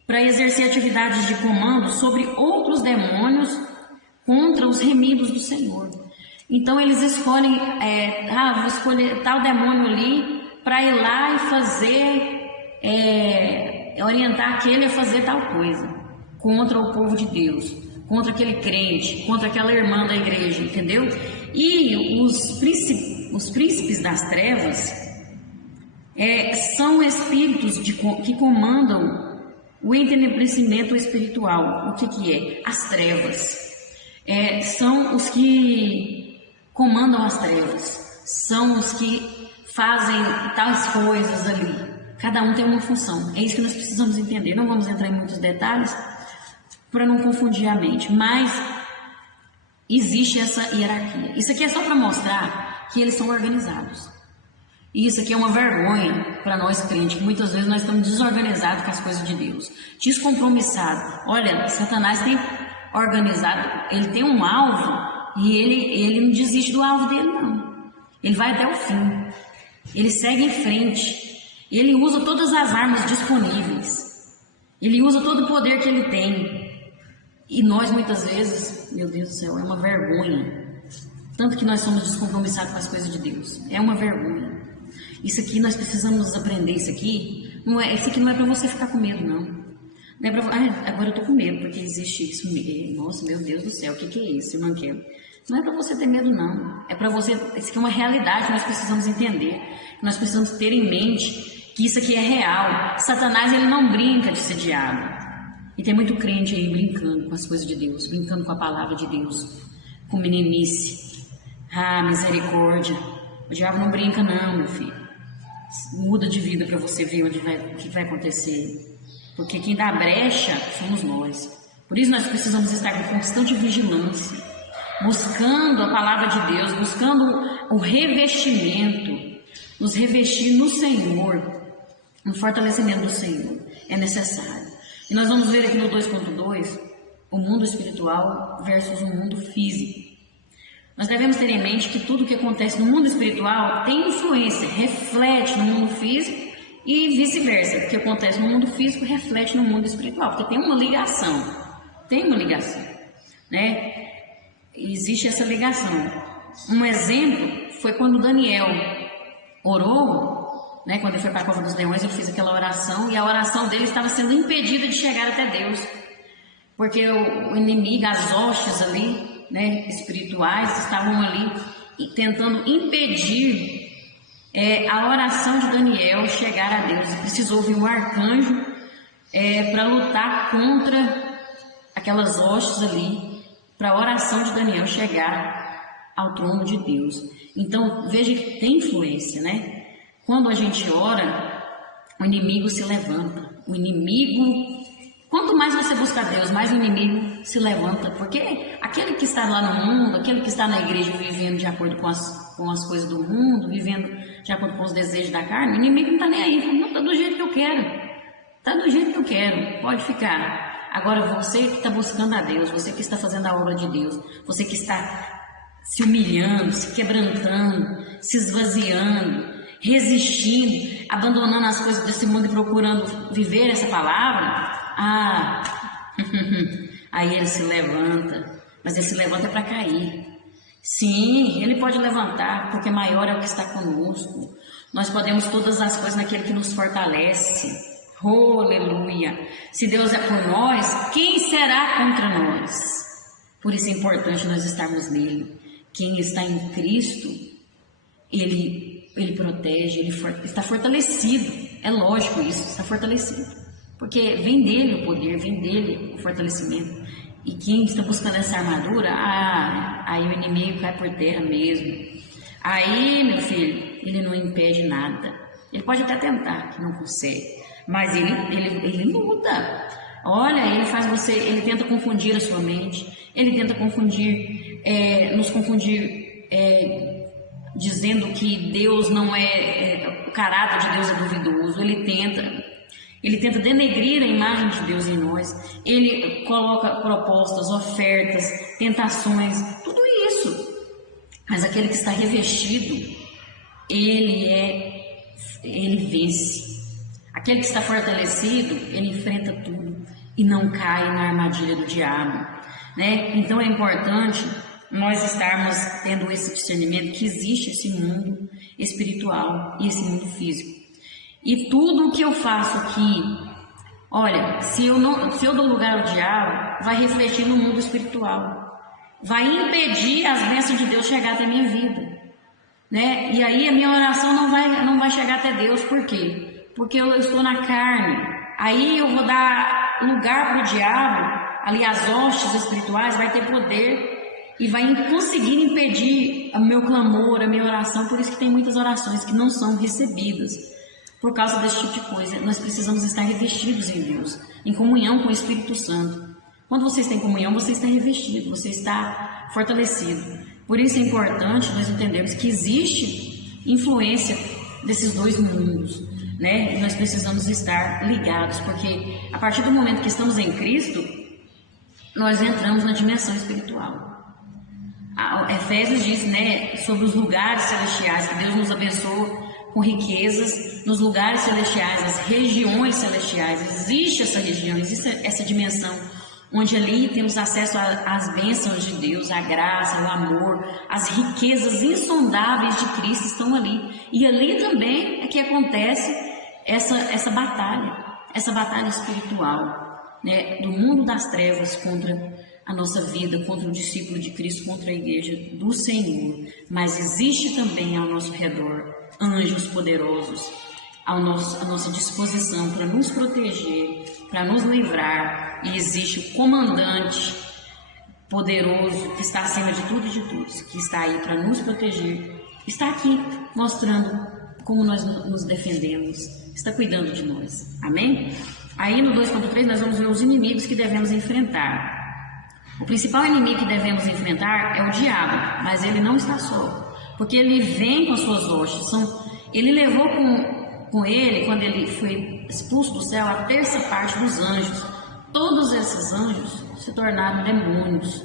para exercer atividades de comando sobre outros demônios contra os remidos do Senhor. Então eles escolhem, vou escolher tal demônio ali para ir lá e fazer, orientar aquele a fazer tal coisa, contra o povo de Deus, contra aquele crente, contra aquela irmã da igreja, entendeu? E os príncipes das trevas são espíritos que comandam o entenebrecimento espiritual. O que é? As trevas. São os que comandam as trevas, são os que fazem tais coisas ali. Cada um tem uma função. É isso que nós precisamos entender. Não vamos entrar em muitos detalhes para não confundir a mente, mas existe essa hierarquia. Isso aqui é só para mostrar que eles são organizados. E isso aqui é uma vergonha para nós crentes, que muitas vezes nós estamos desorganizados com as coisas de Deus, descompromissados. Olha, Satanás tem organizado, ele tem um alvo e ele não desiste do alvo dele, não. Ele vai até o fim, ele segue em frente, ele usa todas as armas disponíveis, ele usa todo o poder que ele tem. E nós muitas vezes, meu Deus do céu, é uma vergonha. Tanto que nós somos descompromissados com as coisas de Deus. É uma vergonha. Isso aqui nós precisamos aprender. Isso aqui não é para você ficar com medo, não. Não é pra, agora eu tô com medo porque existe isso. Nossa, meu Deus do céu, o que é isso, irmã Kelly? Não é para você ter medo, não. É para você. Isso aqui é uma realidade que nós precisamos entender. Nós precisamos ter em mente que isso aqui é real. Satanás, ele não brinca de ser diabo. E tem muito crente aí brincando com as coisas de Deus, brincando com a palavra de Deus, com meninice. Misericórdia. O diabo não brinca, não, meu filho. Muda de vida para você ver o que vai acontecer. Porque quem dá brecha somos nós. Por isso nós precisamos estar com constante vigilância, buscando a palavra de Deus, buscando o revestimento, nos revestir no Senhor, no fortalecimento do Senhor. É necessário. E nós vamos ver aqui no 2.2 o mundo espiritual versus o mundo físico. Nós devemos ter em mente que tudo que acontece no mundo espiritual tem influência, reflete no mundo físico e vice-versa. O que acontece no mundo físico reflete no mundo espiritual, porque tem uma ligação, né? Existe essa ligação. Um exemplo foi quando Daniel orou, né, quando ele foi para a cova dos leões, ele fez aquela oração e a oração dele estava sendo impedida de chegar até Deus, porque o inimigo, as hostes ali, né, espirituais, estavam ali tentando impedir a oração de Daniel chegar a Deus. Precisou vir um arcanjo para lutar contra aquelas hostes ali, para a oração de Daniel chegar ao trono de Deus. Então veja que tem influência, né? Quando a gente ora, o inimigo se levanta, o inimigo Quanto mais você busca Deus, mais o inimigo se levanta, porque aquele que está lá no mundo, aquele que está na igreja vivendo de acordo com as coisas do mundo, vivendo de acordo com os desejos da carne, o inimigo não está nem aí, fala, não, está do jeito que eu quero, está do jeito que eu quero, pode ficar. Agora você que está buscando a Deus, você que está fazendo a obra de Deus, você que está se humilhando, se quebrantando, se esvaziando, resistindo, abandonando as coisas desse mundo e procurando viver essa palavra, aí ele se levanta, mas ele se levanta para cair. Sim, ele pode levantar, porque maior é o que está conosco. Nós podemos todas as coisas naquele que nos fortalece. Oh, aleluia! Se Deus é por nós, quem será contra nós? Por isso é importante nós estarmos nele. Quem está em Cristo, ele protege, ele está fortalecido. É lógico isso, está fortalecido. Porque vem dele o poder, vem dele o fortalecimento. E quem está buscando essa armadura, aí o inimigo cai por terra mesmo. Aí, meu filho, ele não impede nada. Ele pode até tentar, que não consegue. Mas ele luta. Olha, ele faz você, ele tenta confundir a sua mente. Ele tenta confundir, nos confundir, dizendo que Deus não o caráter de Deus é duvidoso. Ele tenta denegrir a imagem de Deus em nós. Ele coloca propostas, ofertas, tentações, tudo isso. Mas aquele que está revestido, ele vence. Aquele que está fortalecido, ele enfrenta tudo e não cai na armadilha do diabo, né? Então é importante nós estarmos tendo esse discernimento que existe esse mundo espiritual e esse mundo físico. E tudo o que eu faço aqui, olha, se eu dou lugar ao diabo, vai refletir no mundo espiritual, vai impedir as bênçãos de Deus chegar até a minha vida, né? E aí a minha oração não vai chegar até Deus. Por quê? Porque eu estou na carne. Aí eu vou dar lugar para o diabo, ali as hostes espirituais, vai ter poder e vai conseguir impedir o meu clamor, a minha oração. Por isso que tem muitas orações que não são recebidas. Por causa desse tipo de coisa, nós precisamos estar revestidos em Deus, em comunhão com o Espírito Santo. Quando você está em comunhão, você está revestido, você está fortalecido. Por isso é importante nós entendermos que existe influência desses dois mundos, né? E nós precisamos estar ligados, porque a partir do momento que estamos em Cristo, nós entramos na dimensão espiritual. Efésios diz, né, sobre os lugares celestiais, que Deus nos abençoa com riquezas nos lugares celestiais, as regiões celestiais. Existe essa região, existe essa dimensão, onde ali temos acesso às bênçãos de Deus, a graça, o amor, as riquezas insondáveis de Cristo estão ali. E ali também é que acontece essa batalha espiritual, né, do mundo das trevas contra a nossa vida, contra o discípulo de Cristo, contra a igreja do Senhor. Mas existe também ao nosso redor anjos poderosos à nossa disposição para nos proteger, para nos livrar. E existe o comandante poderoso que está acima de tudo e de todos, que está aí para nos proteger, está aqui mostrando como nós nos defendemos, está cuidando de nós. Amém? Aí no 2.3 nós vamos ver os inimigos que devemos enfrentar. O principal inimigo que devemos enfrentar é o diabo, mas ele não está só, porque ele vem com as suas hostes. Ele levou com ele, quando ele foi expulso do céu, a terça parte dos anjos. Todos esses anjos se tornaram demônios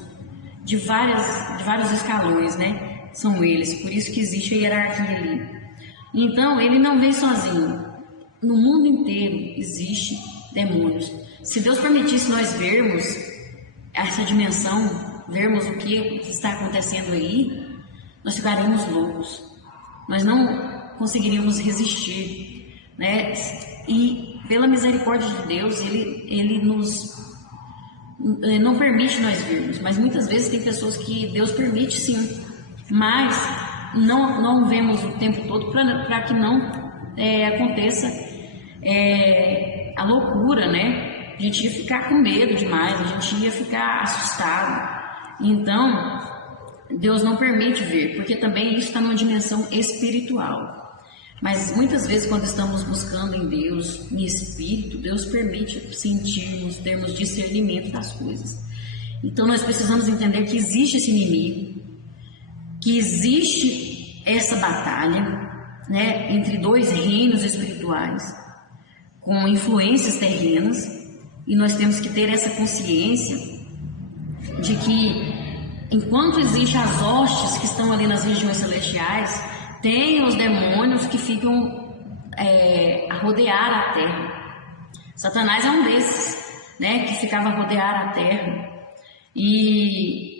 de vários escalões, né? São eles, por isso que existe a hierarquia ali. Então ele não vem sozinho. No mundo inteiro existe demônios. Se Deus permitisse nós vermos essa dimensão, vermos o que está acontecendo aí, nós ficaríamos loucos. Nós não conseguiríamos resistir, né? E pela misericórdia de Deus, ele não permite nós vermos. Mas muitas vezes tem pessoas que Deus permite sim, mas não vemos o tempo todo para que não aconteça a loucura, né? A gente ia ficar com medo demais, a gente ia ficar assustado. Então Deus não permite ver, porque também isso está numa dimensão espiritual. Mas muitas vezes, quando estamos buscando em Deus, em espírito, Deus permite sentirmos, termos discernimento das coisas. Então nós precisamos entender que existe esse inimigo, que existe essa batalha, né, entre dois reinos espirituais, com influências terrenas, e nós temos que ter essa consciência de que, enquanto existem as hostes que estão ali nas regiões celestiais, tem os demônios que ficam a rodear a terra. Satanás é um desses, né, que ficava a rodear a terra e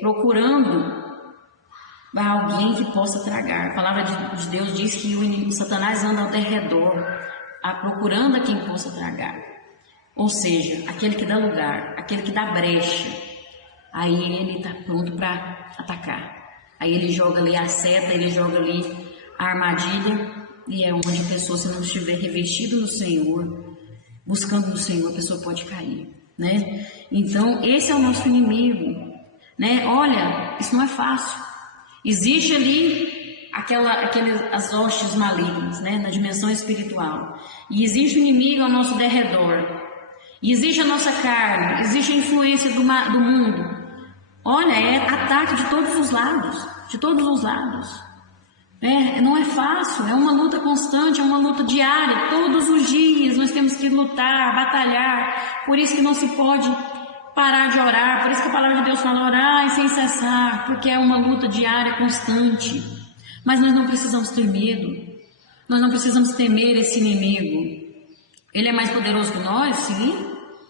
procurando alguém que possa tragar. A palavra de Deus diz que Satanás anda ao derredor, procurando a quem possa tragar. Ou seja, aquele que dá lugar, aquele que dá brecha, aí ele está pronto para atacar. Aí ele joga ali a seta, ele joga ali a armadilha, e é onde a pessoa, se não estiver revestido no Senhor, buscando no Senhor, a pessoa pode cair, né? Então, esse é o nosso inimigo, né? Olha, isso não é fácil. Existe ali as hostes malignas, né? Na dimensão espiritual. E existe o inimigo ao nosso derredor. E existe a nossa carne, existe a influência do mundo. Olha, é ataque de todos os lados, de todos os lados. Não é fácil, é uma luta constante, é uma luta diária, todos os dias nós temos que lutar, batalhar. Por isso que não se pode parar de orar, por isso que a palavra de Deus fala orar sem cessar, porque é uma luta diária, constante. Mas nós não precisamos ter medo, nós não precisamos temer esse inimigo. Ele é mais poderoso que nós, sim,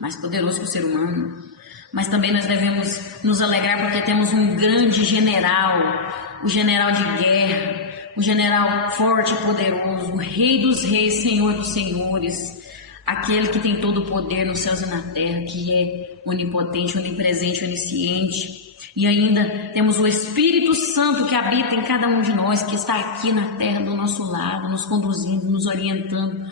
mais poderoso que o ser humano. Mas também nós devemos nos alegrar porque temos um grande general, o general de guerra, o general forte e poderoso, o Rei dos reis, Senhor dos senhores, aquele que tem todo o poder nos céus e na terra, que é onipotente, onipresente, onisciente. E ainda temos o Espírito Santo que habita em cada um de nós, que está aqui na terra do nosso lado, nos conduzindo, nos orientando,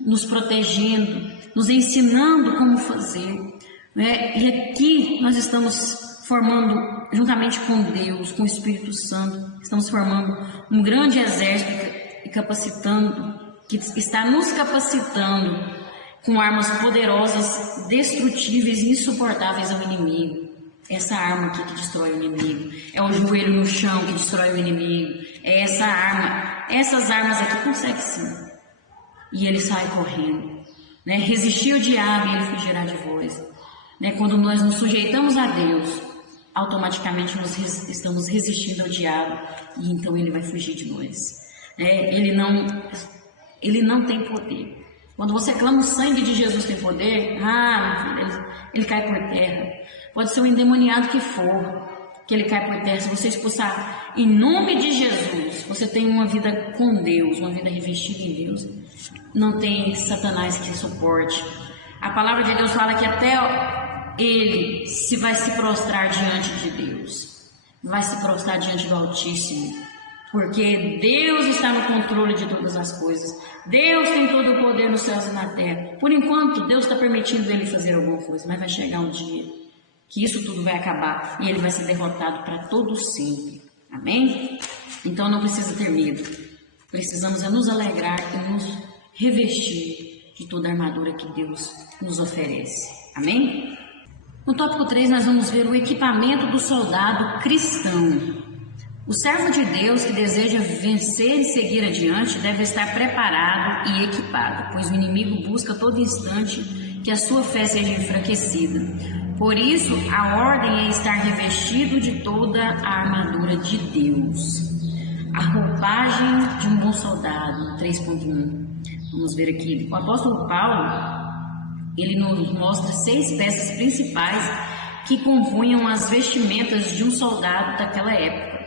nos protegendo, nos ensinando como fazer. E aqui nós estamos formando, juntamente com Deus, com o Espírito Santo, estamos formando um grande exército e que está nos capacitando com armas poderosas, destrutíveis e insuportáveis ao inimigo. Essa arma aqui que destrói o inimigo, é o joelho no chão que destrói o inimigo, é essa arma. Essas armas aqui conseguem sim. E ele sai correndo, né? Resistir ao diabo e ele fugirá de vós. Quando nós nos sujeitamos a Deus, automaticamente nós estamos resistindo ao diabo e então ele vai fugir de nós. Ele não tem poder. Quando você clama o sangue de Jesus tem poder, meu filho, ele cai por terra. Pode ser o endemoniado que for, que ele cai por terra. Se você expulsar em nome de Jesus, você tem uma vida com Deus, uma vida revestida em Deus. Não tem Satanás que suporte. A palavra de Deus fala que até ele vai se prostrar diante de Deus, vai se prostrar diante do Altíssimo, porque Deus está no controle de todas as coisas. Deus tem todo o poder nos céus e na terra. Por enquanto, Deus está permitindo ele fazer alguma coisa, mas vai chegar um dia que isso tudo vai acabar e ele vai ser derrotado para todo sempre. Amém? Então não precisa ter medo. Precisamos nos alegrar e nos revestir de toda a armadura que Deus nos oferece. Amém? No tópico 3 nós vamos ver o equipamento do soldado cristão. O servo de Deus que deseja vencer e seguir adiante deve estar preparado e equipado, pois o inimigo busca a todo instante que a sua fé seja enfraquecida. Por isso, a ordem é estar revestido de toda a armadura de Deus. A roupagem de um bom soldado, 3.1. Vamos ver aqui. O apóstolo Paulo, ele nos mostra 6 peças principais que compunham as vestimentas de um soldado daquela época,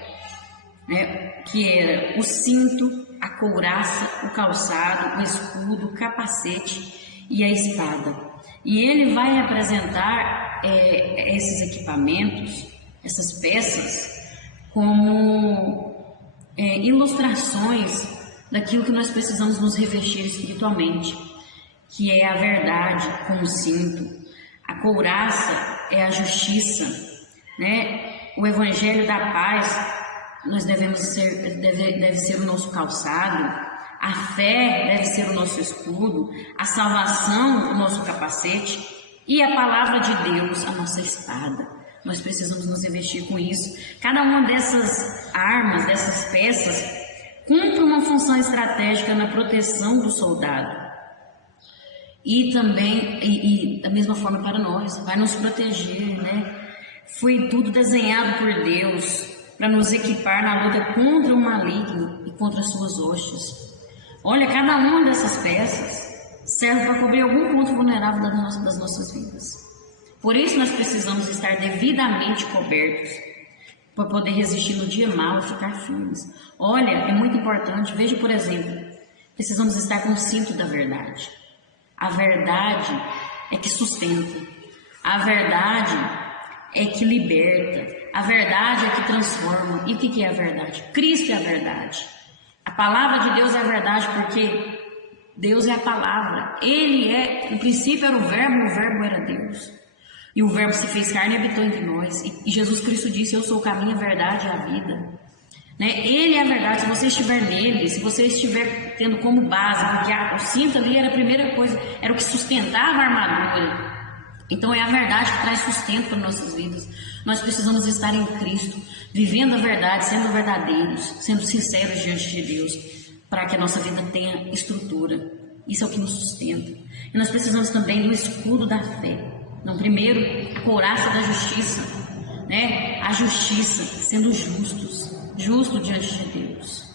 que era o cinto, a couraça, o calçado, o escudo, o capacete e a espada. E ele vai apresentar esses equipamentos, essas peças, como ilustrações daquilo que nós precisamos nos revestir espiritualmente, que é a verdade com o cinto, a couraça é a justiça, o evangelho da paz nós deve ser o nosso calçado, a fé deve ser o nosso escudo, a salvação o nosso capacete e a palavra de Deus a nossa espada. Nós precisamos nos investir com isso. Cada uma dessas armas, dessas peças, cumpre uma função estratégica na proteção do soldado. E também, e da mesma forma para nós, vai nos proteger, né? Foi tudo desenhado por Deus para nos equipar na luta contra o maligno e contra as suas hostes. Olha, cada uma dessas peças serve para cobrir algum ponto vulnerável das nossas vidas. Por isso nós precisamos estar devidamente cobertos para poder resistir no dia mau e ficar firmes. Olha, é muito importante, veja por exemplo, precisamos estar com o cinto da verdade. A verdade é que sustenta, a verdade é que liberta, a verdade é que transforma. E o que é a verdade? Cristo é a verdade. A palavra de Deus é a verdade porque Deus é a palavra. Ele é, no princípio era o verbo era Deus. E o verbo se fez carne e habitou entre nós. E Jesus Cristo disse, eu sou o caminho, a verdade e a vida. Né? Ele é a verdade. Se você estiver nele, se você estiver tendo como base, porque o cinto ali era a primeira coisa, era o que sustentava a armadura. Então é a verdade que traz sustento para nossas vidas. Nós precisamos estar em Cristo, vivendo a verdade, sendo verdadeiros, sendo sinceros diante de Deus, para que a nossa vida tenha estrutura. Isso é o que nos sustenta. E nós precisamos também do escudo da fé. Então, primeiro, a couraça da justiça, né? A justiça, sendo justo diante de Deus.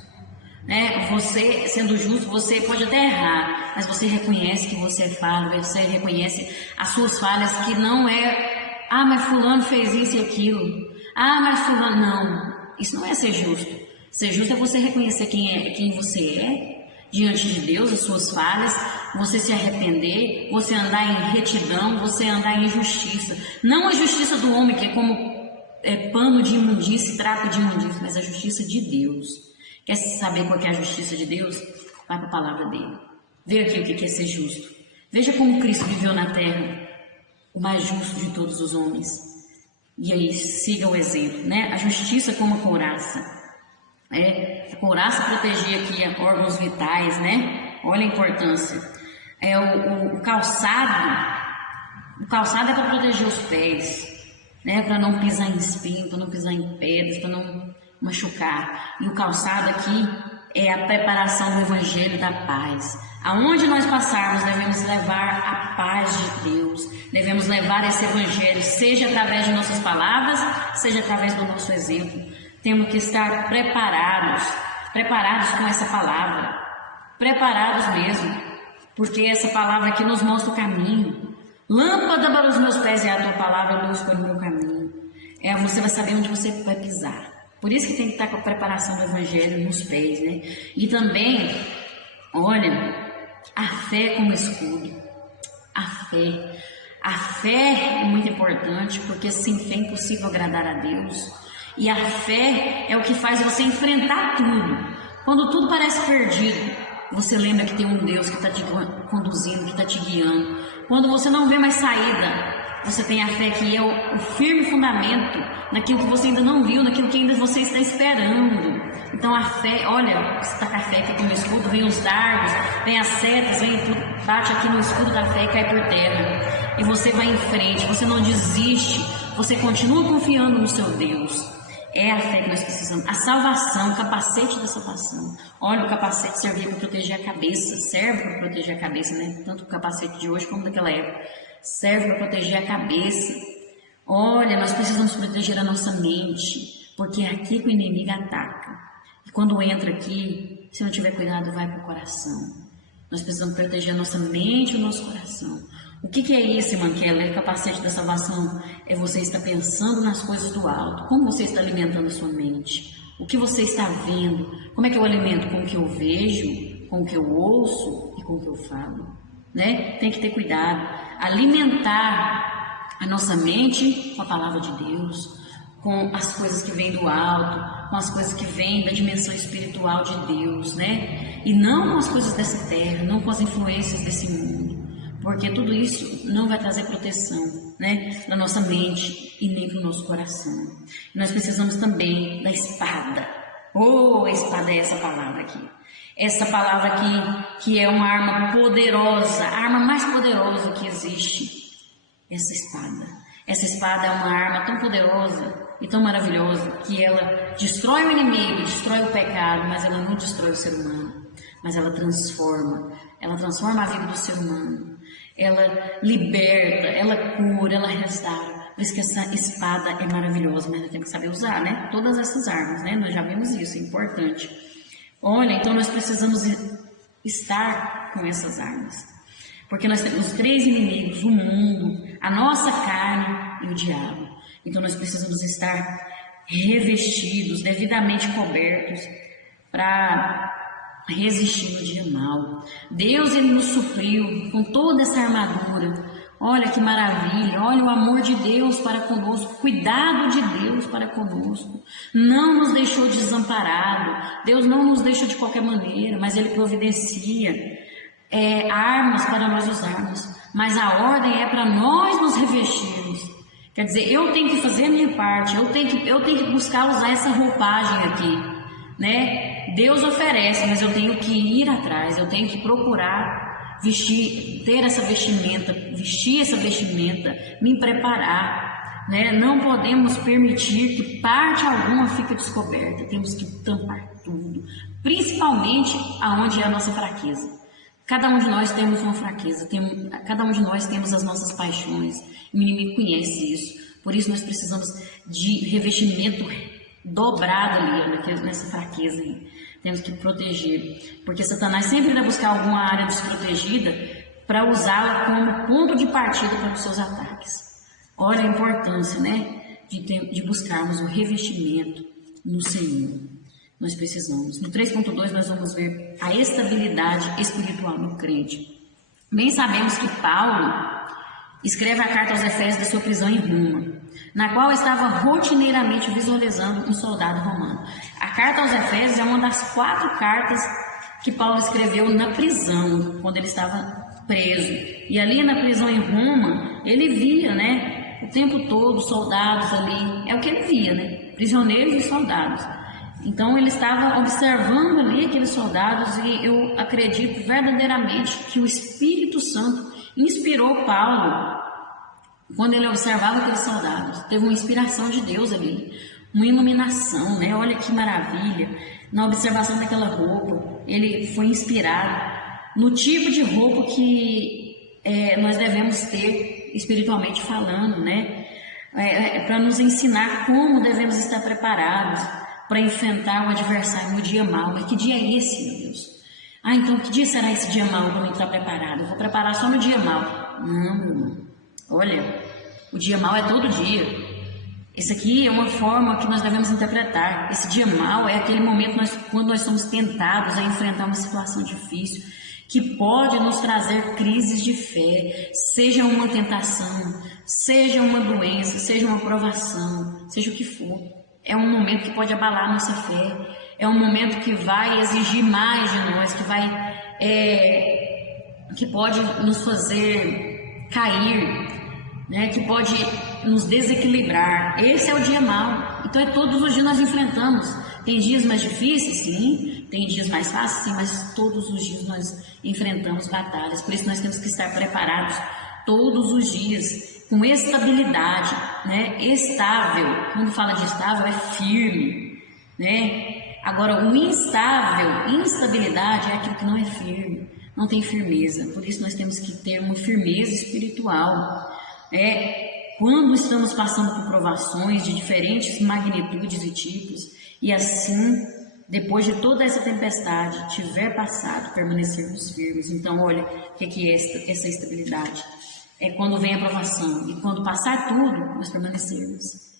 Né? Você, sendo justo, você pode até errar, mas você reconhece que você é falho, você reconhece as suas falhas, que não é, mas fulano fez isso e aquilo, mas fulano, não, isso não é ser justo. Ser justo é você reconhecer quem você é diante de Deus, as suas falhas, você se arrepender, você andar em retidão, você andar em justiça. Não a justiça do homem, que é como pano de imundície, trapo de imundície, mas a justiça de Deus. Quer saber qual é a justiça de Deus? Vai para a palavra dele. Vê aqui o que é ser justo. Veja como Cristo viveu na terra, o mais justo de todos os homens. E aí, siga o exemplo, né? A justiça como a couraça. A couraça protegia aqui órgãos vitais, né? Olha a importância. O calçado é para proteger os pés, né? Para não pisar em espinho, para não pisar em pedras, para não machucar. E o calçado aqui é a preparação do evangelho da paz. Aonde nós passarmos, devemos levar a paz de Deus, devemos levar esse evangelho, seja através de nossas palavras, seja através do nosso exemplo. Temos que estar preparados com essa palavra, preparados mesmo, porque essa palavra aqui nos mostra o caminho. Lâmpada para os meus pés é a tua palavra, luz para o meu caminho. Você vai saber onde você vai pisar. Por isso que tem que estar com a preparação do evangelho nos pés, né? E também, olha, a fé como escudo. A fé é muito importante, porque sem fé é impossível agradar a Deus. E a fé é o que faz você enfrentar tudo. Quando tudo parece perdido, você lembra que tem um Deus que está te conduzindo, que está te guiando. Quando você não vê mais saída, você tem a fé que é o firme fundamento naquilo que você ainda não viu, naquilo que ainda você está esperando. Então a fé, olha, você está com a fé aqui como escudo, vem os dardos, vem as setas, vem tudo, bate aqui no escudo da fé e cai por terra. E você vai em frente, você não desiste, você continua confiando no seu Deus. É a fé que nós precisamos. A salvação, o capacete da salvação. Olha, o capacete servia para proteger a cabeça, serve para proteger a cabeça, né? Tanto o capacete de hoje como daquela época. Serve para proteger a cabeça. Olha, nós precisamos proteger a nossa mente, porque é aqui que o inimigo ataca. E quando entra aqui, se não tiver cuidado, vai para o coração. Nós precisamos proteger a nossa mente e o nosso coração. O que é isso, irmã Keller? O capacete da salvação é você estar pensando nas coisas do alto. Como você está alimentando a sua mente? O que você está vendo? Como é que eu alimento? Com o que eu vejo, com o que eu ouço e com o que eu falo, né? Tem que ter cuidado. Alimentar a nossa mente com a palavra de Deus, com as coisas que vêm do alto, com as coisas que vêm da dimensão espiritual de Deus, né? E não com as coisas dessa terra, não com as influências desse mundo. porque tudo isso não vai trazer proteção, né, para nossa mente e nem para o nosso coração. Nós precisamos também da espada. A espada é essa palavra aqui. Essa palavra aqui, que é uma arma poderosa, a arma mais poderosa que existe. Essa espada. Essa espada é uma arma tão poderosa e tão maravilhosa que ela destrói o inimigo, destrói o pecado, mas ela não destrói o ser humano. Mas ela transforma a vida do ser humano. Ela liberta, ela cura, ela restaura. Por isso que essa espada é maravilhosa, mas nós temos que saber usar, né? Todas essas armas, né? Nós já vimos isso, é importante. Olha, então nós precisamos estar com essas armas. Porque nós temos os 3 inimigos, o mundo, a nossa carne e o diabo. Então nós precisamos estar revestidos, devidamente cobertos, para resistir no dia mau. Deus, Ele nos supriu com toda essa armadura. Olha que maravilha, olha o amor de Deus para conosco, o cuidado de Deus para conosco. Não nos deixou desamparado, Deus não nos deixa de qualquer maneira, mas Ele providencia armas para nós usarmos. Mas a ordem é para nós nos revestirmos. Quer dizer, eu tenho que fazer a minha parte, eu tenho que buscar usar essa roupagem aqui, né? Deus oferece, mas eu tenho que ir atrás, eu tenho que procurar vestir essa vestimenta, me preparar, né? Não podemos permitir que parte alguma fique descoberta, temos que tampar tudo, principalmente aonde é a nossa fraqueza. Cada um de nós temos uma fraqueza, cada um de nós temos as nossas paixões, o inimigo conhece isso, por isso nós precisamos de revestimento dobrado ali, nessa fraqueza aí. Temos que proteger, porque Satanás sempre vai buscar alguma área desprotegida para usá-la como ponto de partida para os seus ataques. Olha a importância, né, de buscarmos o revestimento no Senhor. Nós precisamos. No 3.2 nós vamos ver a estabilidade espiritual no crente. Bem sabemos que Paulo escreve a carta aos Efésios da sua prisão em Roma, na qual estava rotineiramente visualizando um soldado romano. A carta aos Efésios é uma das 4 cartas que Paulo escreveu na prisão, quando ele estava preso. E ali na prisão em Roma, ele via, né, o tempo todo soldados ali, é o que ele via, né, prisioneiros e soldados. Então ele estava observando ali aqueles soldados e eu acredito verdadeiramente que o Espírito Santo inspirou Paulo quando ele observava aqueles soldados. Teve uma inspiração de Deus ali, uma iluminação, né? Olha que maravilha. Na observação daquela roupa, ele foi inspirado no tipo de roupa que nós devemos ter espiritualmente falando, né? Para nos ensinar como devemos estar preparados para enfrentar o adversário no dia mau. Mas que dia é esse, meu Deus? Então que dia será esse dia mau para eu estar preparado? Eu vou preparar só no dia mau. Não, meu irmão. Olha, o dia mau é todo dia. Esse aqui é uma forma que nós devemos interpretar. Esse dia mau é aquele momento quando nós somos tentados a enfrentar uma situação difícil, que pode nos trazer crises de fé, seja uma tentação, seja uma doença, seja uma provação, seja o que for. É um momento que pode abalar a nossa fé, é um momento que vai exigir mais de nós, que pode nos fazer cair, né? Que pode nos desequilibrar. Esse é o dia mau. Então todos os dias nós enfrentamos. Tem dias mais difíceis, sim, tem dias mais fáceis, sim, mas todos os dias nós enfrentamos batalhas. Por isso nós temos que estar preparados todos os dias, com estabilidade, né? Estável. Quando fala de estável, é firme, né? Agora, o instável, instabilidade, é aquilo que não é firme, não tem firmeza. Por isso nós temos que ter uma firmeza espiritual. Quando estamos passando por provações de diferentes magnitudes e tipos, e assim, depois de toda essa tempestade tiver passado, permanecermos firmes. Então, olha, o que é essa estabilidade? É quando vem a provação, e quando passar tudo, nós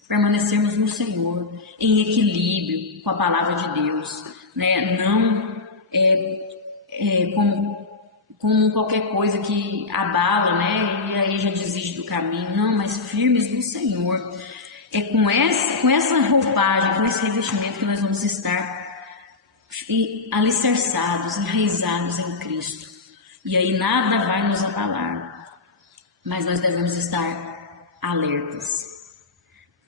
permanecermos no Senhor, em equilíbrio com a palavra de Deus, né? Não como qualquer coisa que abala, né? E aí já desiste do caminho. Não, mas firmes no Senhor. É com essa roupagem, com esse revestimento que nós vamos estar alicerçados, enraizados em Cristo. E aí nada vai nos abalar. mas nós devemos estar alertas,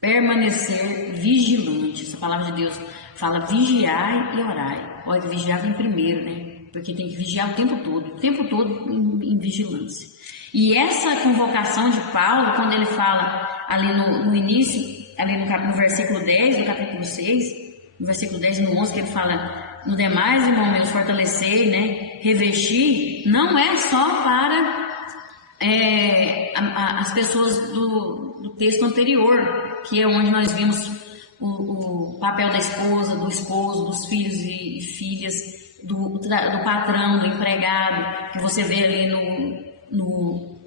permanecer vigilantes. A palavra de Deus fala vigiai e orai. Olha, vigiar vem primeiro, né? Porque tem que vigiar o tempo todo em vigilância. E essa convocação de Paulo, quando ele fala ali no início, ali no versículo 10 do capítulo 6, no versículo 10 e no 11, que ele fala: no demais, irmão meus, fortalecer, né, revestir, não é só para as pessoas do texto anterior, que é onde nós vimos o papel da esposa, do esposo, dos filhos e filhas, do patrão, do empregado, que você vê ali nos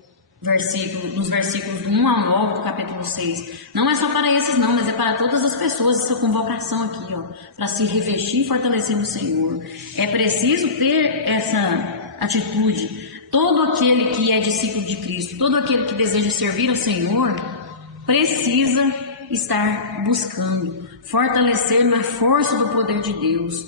versículos do 1 ao 9 do capítulo 6. Não é só para esses não, mas é para todas as pessoas, essa convocação aqui, ó, para se revestir e fortalecer no Senhor. É preciso ter essa atitude. Todo aquele que é discípulo de Cristo, todo aquele que deseja servir ao Senhor, precisa estar buscando, fortalecer na força do poder de Deus,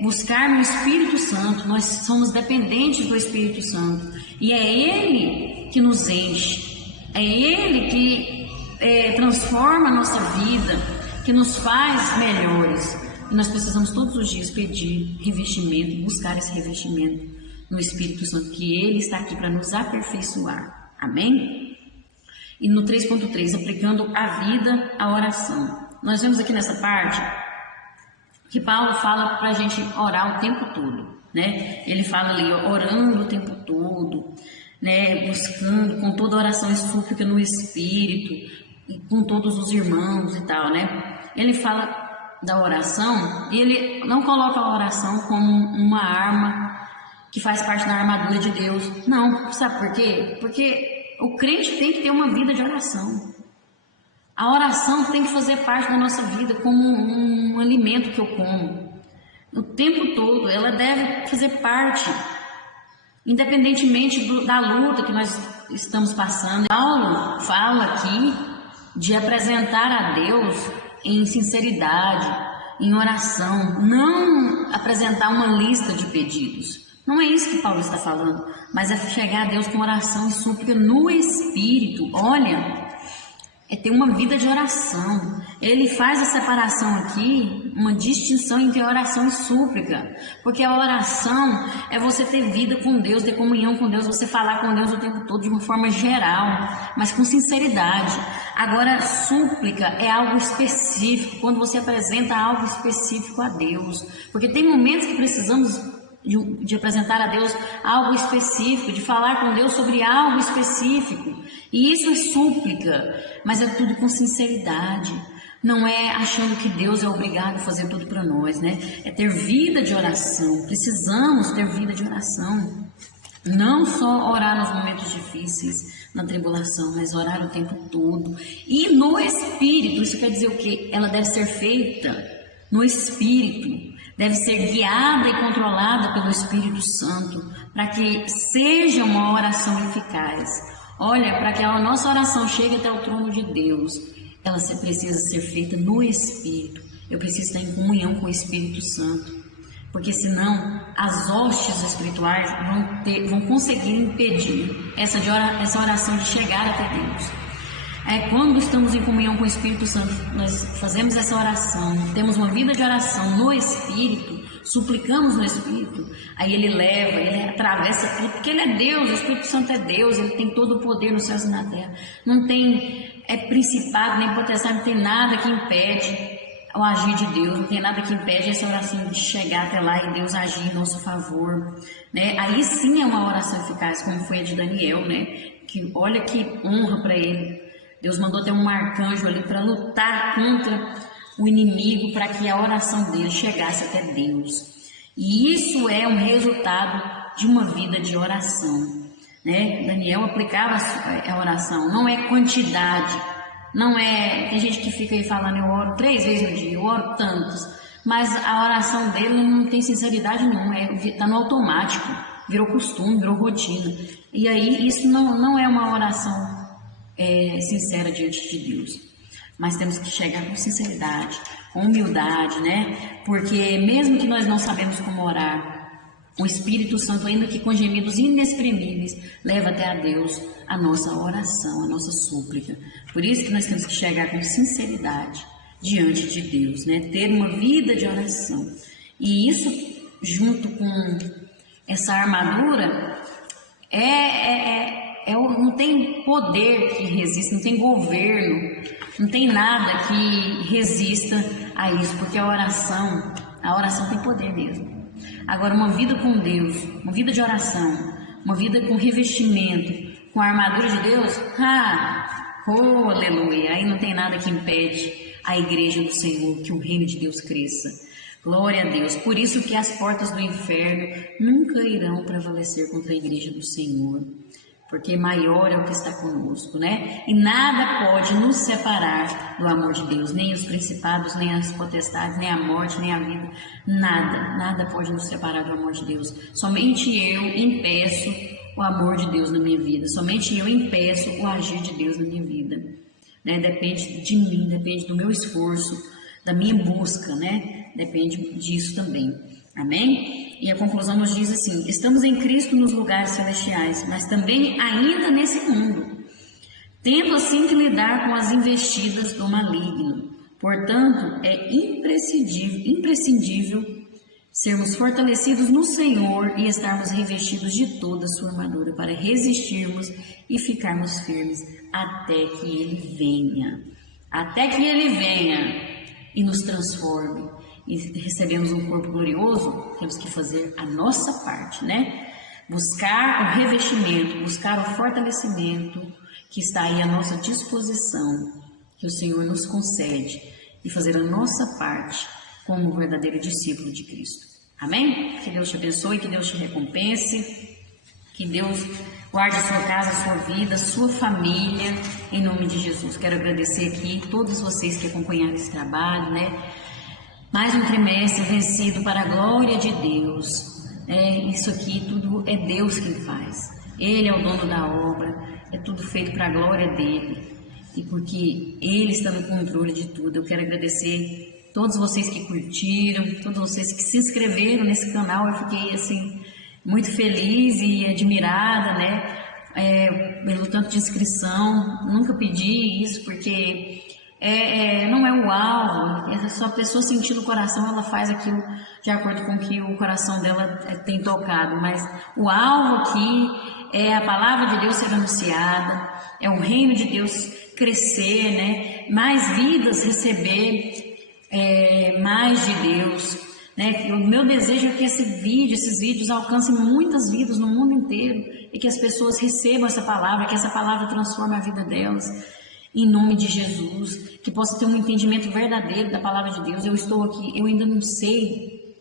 buscar no Espírito Santo. Nós somos dependentes do Espírito Santo e é Ele que nos enche, é Ele que transforma a nossa vida, que nos faz melhores. E nós precisamos todos os dias pedir revestimento, buscar esse revestimento no Espírito Santo, que Ele está aqui para nos aperfeiçoar. Amém? E no 3.3, aplicando a vida à oração. Nós vemos aqui nessa parte que Paulo fala para a gente orar o tempo todo, né? Ele fala ali, orando o tempo todo, né? Buscando com toda oração e súplica no Espírito, e com todos os irmãos e tal, né? Ele fala da oração e ele não coloca a oração como uma arma que faz parte da armadura de Deus. Não, sabe por quê? Porque o crente tem que ter uma vida de oração. A oração tem que fazer parte da nossa vida como um alimento que eu como. O tempo todo, ela deve fazer parte, independentemente da luta que nós estamos passando. Paulo fala aqui de apresentar a Deus em sinceridade, em oração, não apresentar uma lista de pedidos. Não é isso que Paulo está falando, mas é chegar a Deus com oração e súplica no Espírito. Olha, é ter uma vida de oração. Ele faz a separação aqui, uma distinção entre oração e súplica, porque a oração é você ter vida com Deus, ter comunhão com Deus, você falar com Deus o tempo todo de uma forma geral, mas com sinceridade. Agora, súplica é algo específico, quando você apresenta algo específico a Deus, porque tem momentos que precisamos de apresentar a Deus algo específico, de falar com Deus sobre algo específico, e isso é súplica, mas é tudo com sinceridade, não é achando que Deus é obrigado a fazer tudo para nós, né? É ter vida de oração, precisamos ter vida de oração, não só orar nos momentos difíceis, na tribulação, mas orar o tempo todo, e no Espírito. Isso quer dizer o quê? Ela deve ser feita no Espírito, deve ser guiada e controlada pelo Espírito Santo, para que seja uma oração eficaz. Olha, para que a nossa oração chegue até o trono de Deus, ela precisa ser feita no Espírito. Eu preciso estar em comunhão com o Espírito Santo, porque senão as hostes espirituais vão conseguir impedir essa oração de chegar até Deus. Quando estamos em comunhão com o Espírito Santo, nós fazemos essa oração, temos uma vida de oração no Espírito, suplicamos no Espírito, aí Ele leva, Ele atravessa tudo, porque Ele é Deus, o Espírito Santo é Deus, Ele tem todo o poder nos céus e na terra, não tem principado, nem potestade, não tem nada que impede o agir de Deus, não tem nada que impede essa oração de chegar até lá e Deus agir em nosso favor, né? Aí sim é uma oração eficaz, como foi a de Daniel, né? Que olha que honra para ele. Deus mandou ter um arcanjo ali para lutar contra o inimigo, para que a oração dele chegasse até Deus. E isso é um resultado de uma vida de oração, né? Daniel aplicava a oração, não é quantidade, não é... Tem gente que fica aí falando, eu oro 3 vezes no dia, eu oro tantos, mas a oração dele não tem sinceridade nenhuma, está no automático, virou costume, virou rotina. E aí isso não é uma oração sincera diante de Deus, mas temos que chegar com sinceridade, com humildade, né? Porque mesmo que nós não sabemos como orar, O Espírito Santo, ainda que com gemidos inexprimíveis, leva até a Deus a nossa oração, a nossa súplica. Por isso que nós temos que chegar com sinceridade diante de Deus, né? Ter uma vida de oração. E isso, junto com essa armadura, não tem poder que resista, não tem governo, não tem nada que resista a isso, porque a oração tem poder mesmo. Agora, uma vida com Deus, uma vida de oração, uma vida com revestimento, com a armadura de Deus, aleluia, aí não tem nada que impede a igreja do Senhor, que o reino de Deus cresça. Glória a Deus. Por isso que as portas do inferno nunca irão prevalecer contra a igreja do Senhor, porque maior é o que está conosco, né? E nada pode nos separar do amor de Deus, nem os principados, nem as potestades, nem a morte, nem a vida, nada pode nos separar do amor de Deus. Somente eu impeço o amor de Deus na minha vida, somente eu impeço o agir de Deus na minha vida, né? Depende de mim, depende do meu esforço, da minha busca, né? Depende disso também. Amém? E a conclusão nos diz assim: estamos em Cristo nos lugares celestiais, mas também ainda nesse mundo, tendo assim que lidar com as investidas do maligno. Portanto, é imprescindível sermos fortalecidos no Senhor e estarmos revestidos de toda a sua armadura para resistirmos e ficarmos firmes até que Ele venha. Até que Ele venha e nos transforme. E recebemos um corpo glorioso, temos que fazer a nossa parte, né? Buscar o revestimento, buscar o fortalecimento que está aí à nossa disposição, que o Senhor nos concede, e fazer a nossa parte como verdadeiro discípulo de Cristo. Amém? Que Deus te abençoe, que Deus te recompense, que Deus guarde a sua casa, a sua vida, a sua família, em nome de Jesus. Quero agradecer aqui todos vocês que acompanharam esse trabalho, né? Mais um trimestre vencido para a glória de Deus. Isso aqui tudo é Deus quem faz. Ele é o dono da obra, é tudo feito para a glória dele. E porque Ele está no controle de tudo, eu quero agradecer todos vocês que curtiram, todos vocês que se inscreveram nesse canal. Eu fiquei assim muito feliz e admirada, né? Pelo tanto de inscrição. Nunca pedi isso porque não é o alvo, é só a pessoa sentindo o coração, ela faz aquilo de acordo com o que o coração dela tem tocado, mas o alvo aqui é a palavra de Deus ser anunciada, é o reino de Deus crescer, né? Mais vidas receber, mais de Deus, né? O meu desejo é que esses vídeos alcancem muitas vidas no mundo inteiro e que as pessoas recebam essa palavra, que essa palavra transforme a vida delas. Em nome de Jesus, que possa ter um entendimento verdadeiro da palavra de Deus. Eu estou aqui, eu ainda não sei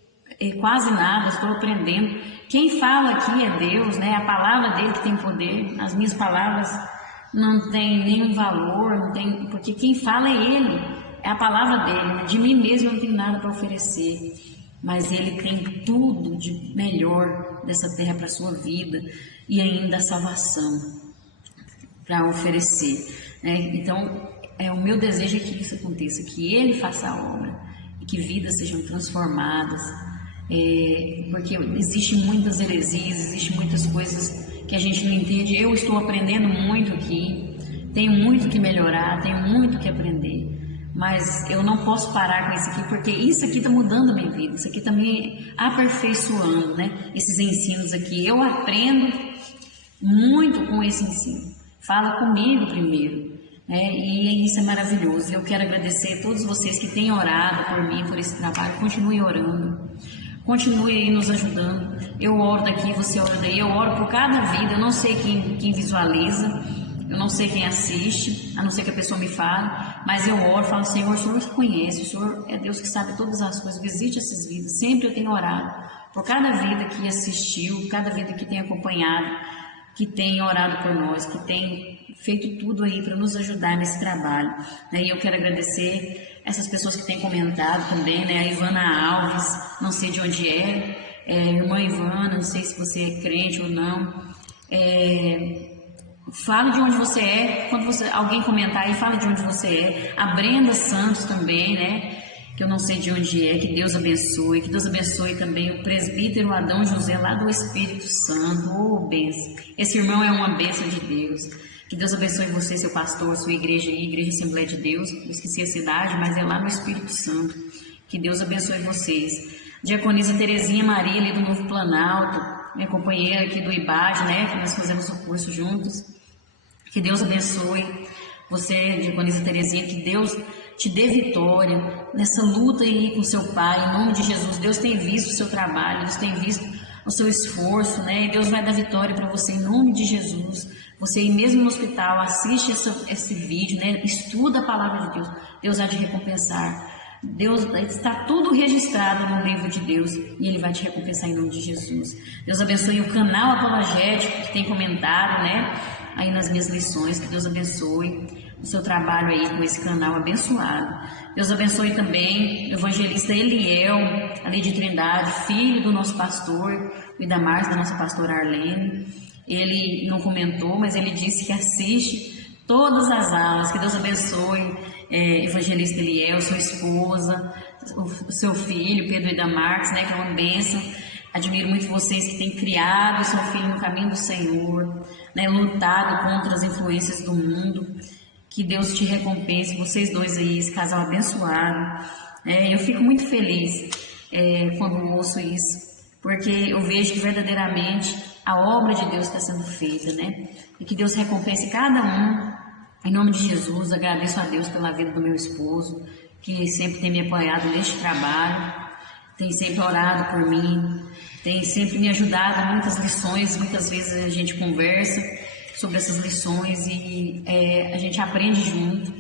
quase nada, estou aprendendo. Quem fala aqui é Deus, né? A palavra dele que tem poder. As minhas palavras não têm nenhum valor, não tem, porque quem fala é Ele, é a palavra dele. De mim mesmo eu não tenho nada para oferecer, mas Ele tem tudo de melhor dessa terra para a sua vida e ainda a salvação para oferecer. Então, o meu desejo é que isso aconteça, que Ele faça a obra e que vidas sejam transformadas, porque existem muitas heresias, existem muitas coisas que a gente não entende. Eu estou aprendendo muito aqui, tenho muito que melhorar, tenho muito que aprender, mas eu não posso parar com isso aqui, porque isso aqui está mudando a minha vida, isso aqui está me aperfeiçoando, né? Esses ensinos aqui, eu aprendo muito com esse ensino. Fala comigo primeiro, e isso é maravilhoso. Eu quero agradecer a todos vocês que têm orado por mim, por esse trabalho. Continue orando, continue aí nos ajudando. Eu oro daqui, você ora daí, eu oro por cada vida. Eu não sei quem visualiza, eu não sei quem assiste, a não ser que a pessoa me fale, mas eu oro, falo: Senhor, o Senhor que conhece, o Senhor é Deus que sabe todas as coisas, visite essas vidas. Sempre eu tenho orado por cada vida que assistiu, cada vida que tem acompanhado, que tem orado por nós, que tem feito tudo aí para nos ajudar nesse trabalho. E eu quero agradecer essas pessoas que têm comentado também, né? A Ivana Alves, não sei de onde irmã Ivana, não sei se você é crente ou não. Fala de onde você é, quando alguém comentar aí, fala de onde você é. A Brenda Santos também, né? que eu não sei de onde é, que Deus abençoe também o presbítero Adão José lá do Espírito Santo, oh bênção, esse irmão é uma bênção de Deus, que Deus abençoe você, seu pastor, sua igreja aí, Igreja Assembleia de Deus, eu esqueci a cidade, mas é lá no Espírito Santo, que Deus abençoe vocês. Diaconisa Terezinha Maria ali do Novo Planalto, minha companheira aqui do IBAD, né, que nós fazemos o curso juntos, que Deus abençoe você, Diaconisa Terezinha, que Deus te dê vitória nessa luta aí com seu pai, em nome de Jesus. Deus tem visto o seu trabalho, Deus tem visto o seu esforço, né? E Deus vai dar vitória para você em nome de Jesus. Você aí mesmo no hospital, assiste esse vídeo, né? Estuda a palavra de Deus. Deus vai te recompensar. Deus está tudo registrado no livro de Deus e Ele vai te recompensar em nome de Jesus. Deus abençoe o canal apologético que tem comentado, né? Aí nas minhas lições, que Deus abençoe o seu trabalho aí com esse canal abençoado. Deus abençoe também o evangelista Eliel, ali de Trindade, filho do nosso pastor, o Idamar, da nossa pastora Arlene. Ele não comentou, mas ele disse que assiste todas as aulas. Que Deus abençoe evangelista Eliel, sua esposa, o seu filho, Pedro Idamarques, né, que é uma bênção. Admiro muito vocês que têm criado seu filho no caminho do Senhor, né, lutado contra as influências do mundo. Que Deus te recompense, vocês dois aí, esse casal abençoado. Eu fico muito feliz quando ouço isso, porque eu vejo que verdadeiramente a obra de Deus está sendo feita, né? E que Deus recompense cada um, em nome de Jesus. Agradeço a Deus pela vida do meu esposo, que sempre tem me apoiado neste trabalho, tem sempre orado por mim, tem sempre me ajudado em muitas lições. Muitas vezes a gente conversa sobre essas lições e a gente aprende junto.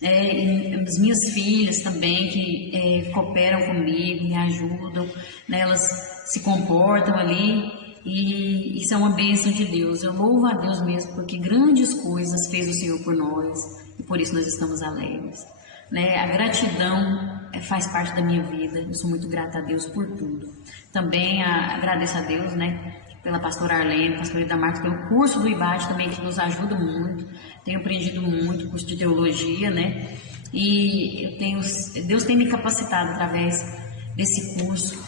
E as minhas filhas também, que cooperam comigo, me ajudam, né? Elas se comportam ali e isso é uma bênção de Deus. Eu louvo a Deus mesmo, porque grandes coisas fez o Senhor por nós e por isso nós estamos alegres, né? A gratidão faz parte da minha vida, eu sou muito grata a Deus por tudo. Também agradeço a Deus, né, pela pastora Arlene, pastora Idamarques, pelo curso do IBAD também, que nos ajuda muito. Tenho aprendido muito, curso de teologia, né? E Deus tem me capacitado através desse curso,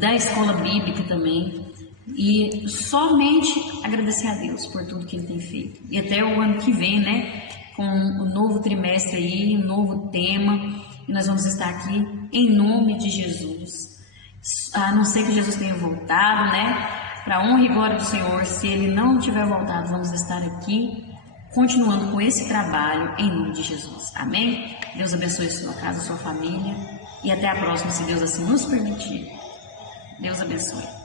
da escola bíblica também. E somente agradecer a Deus por tudo que Ele tem feito. E até o ano que vem, né? Com o novo trimestre aí, um novo tema. E nós vamos estar aqui em nome de Jesus. A não ser que Jesus tenha voltado, né? Para a honra e glória do Senhor, se Ele não tiver voltado, vamos estar aqui, continuando com esse trabalho, em nome de Jesus. Amém? Deus abençoe a sua casa, a sua família, e até a próxima, se Deus assim nos permitir. Deus abençoe.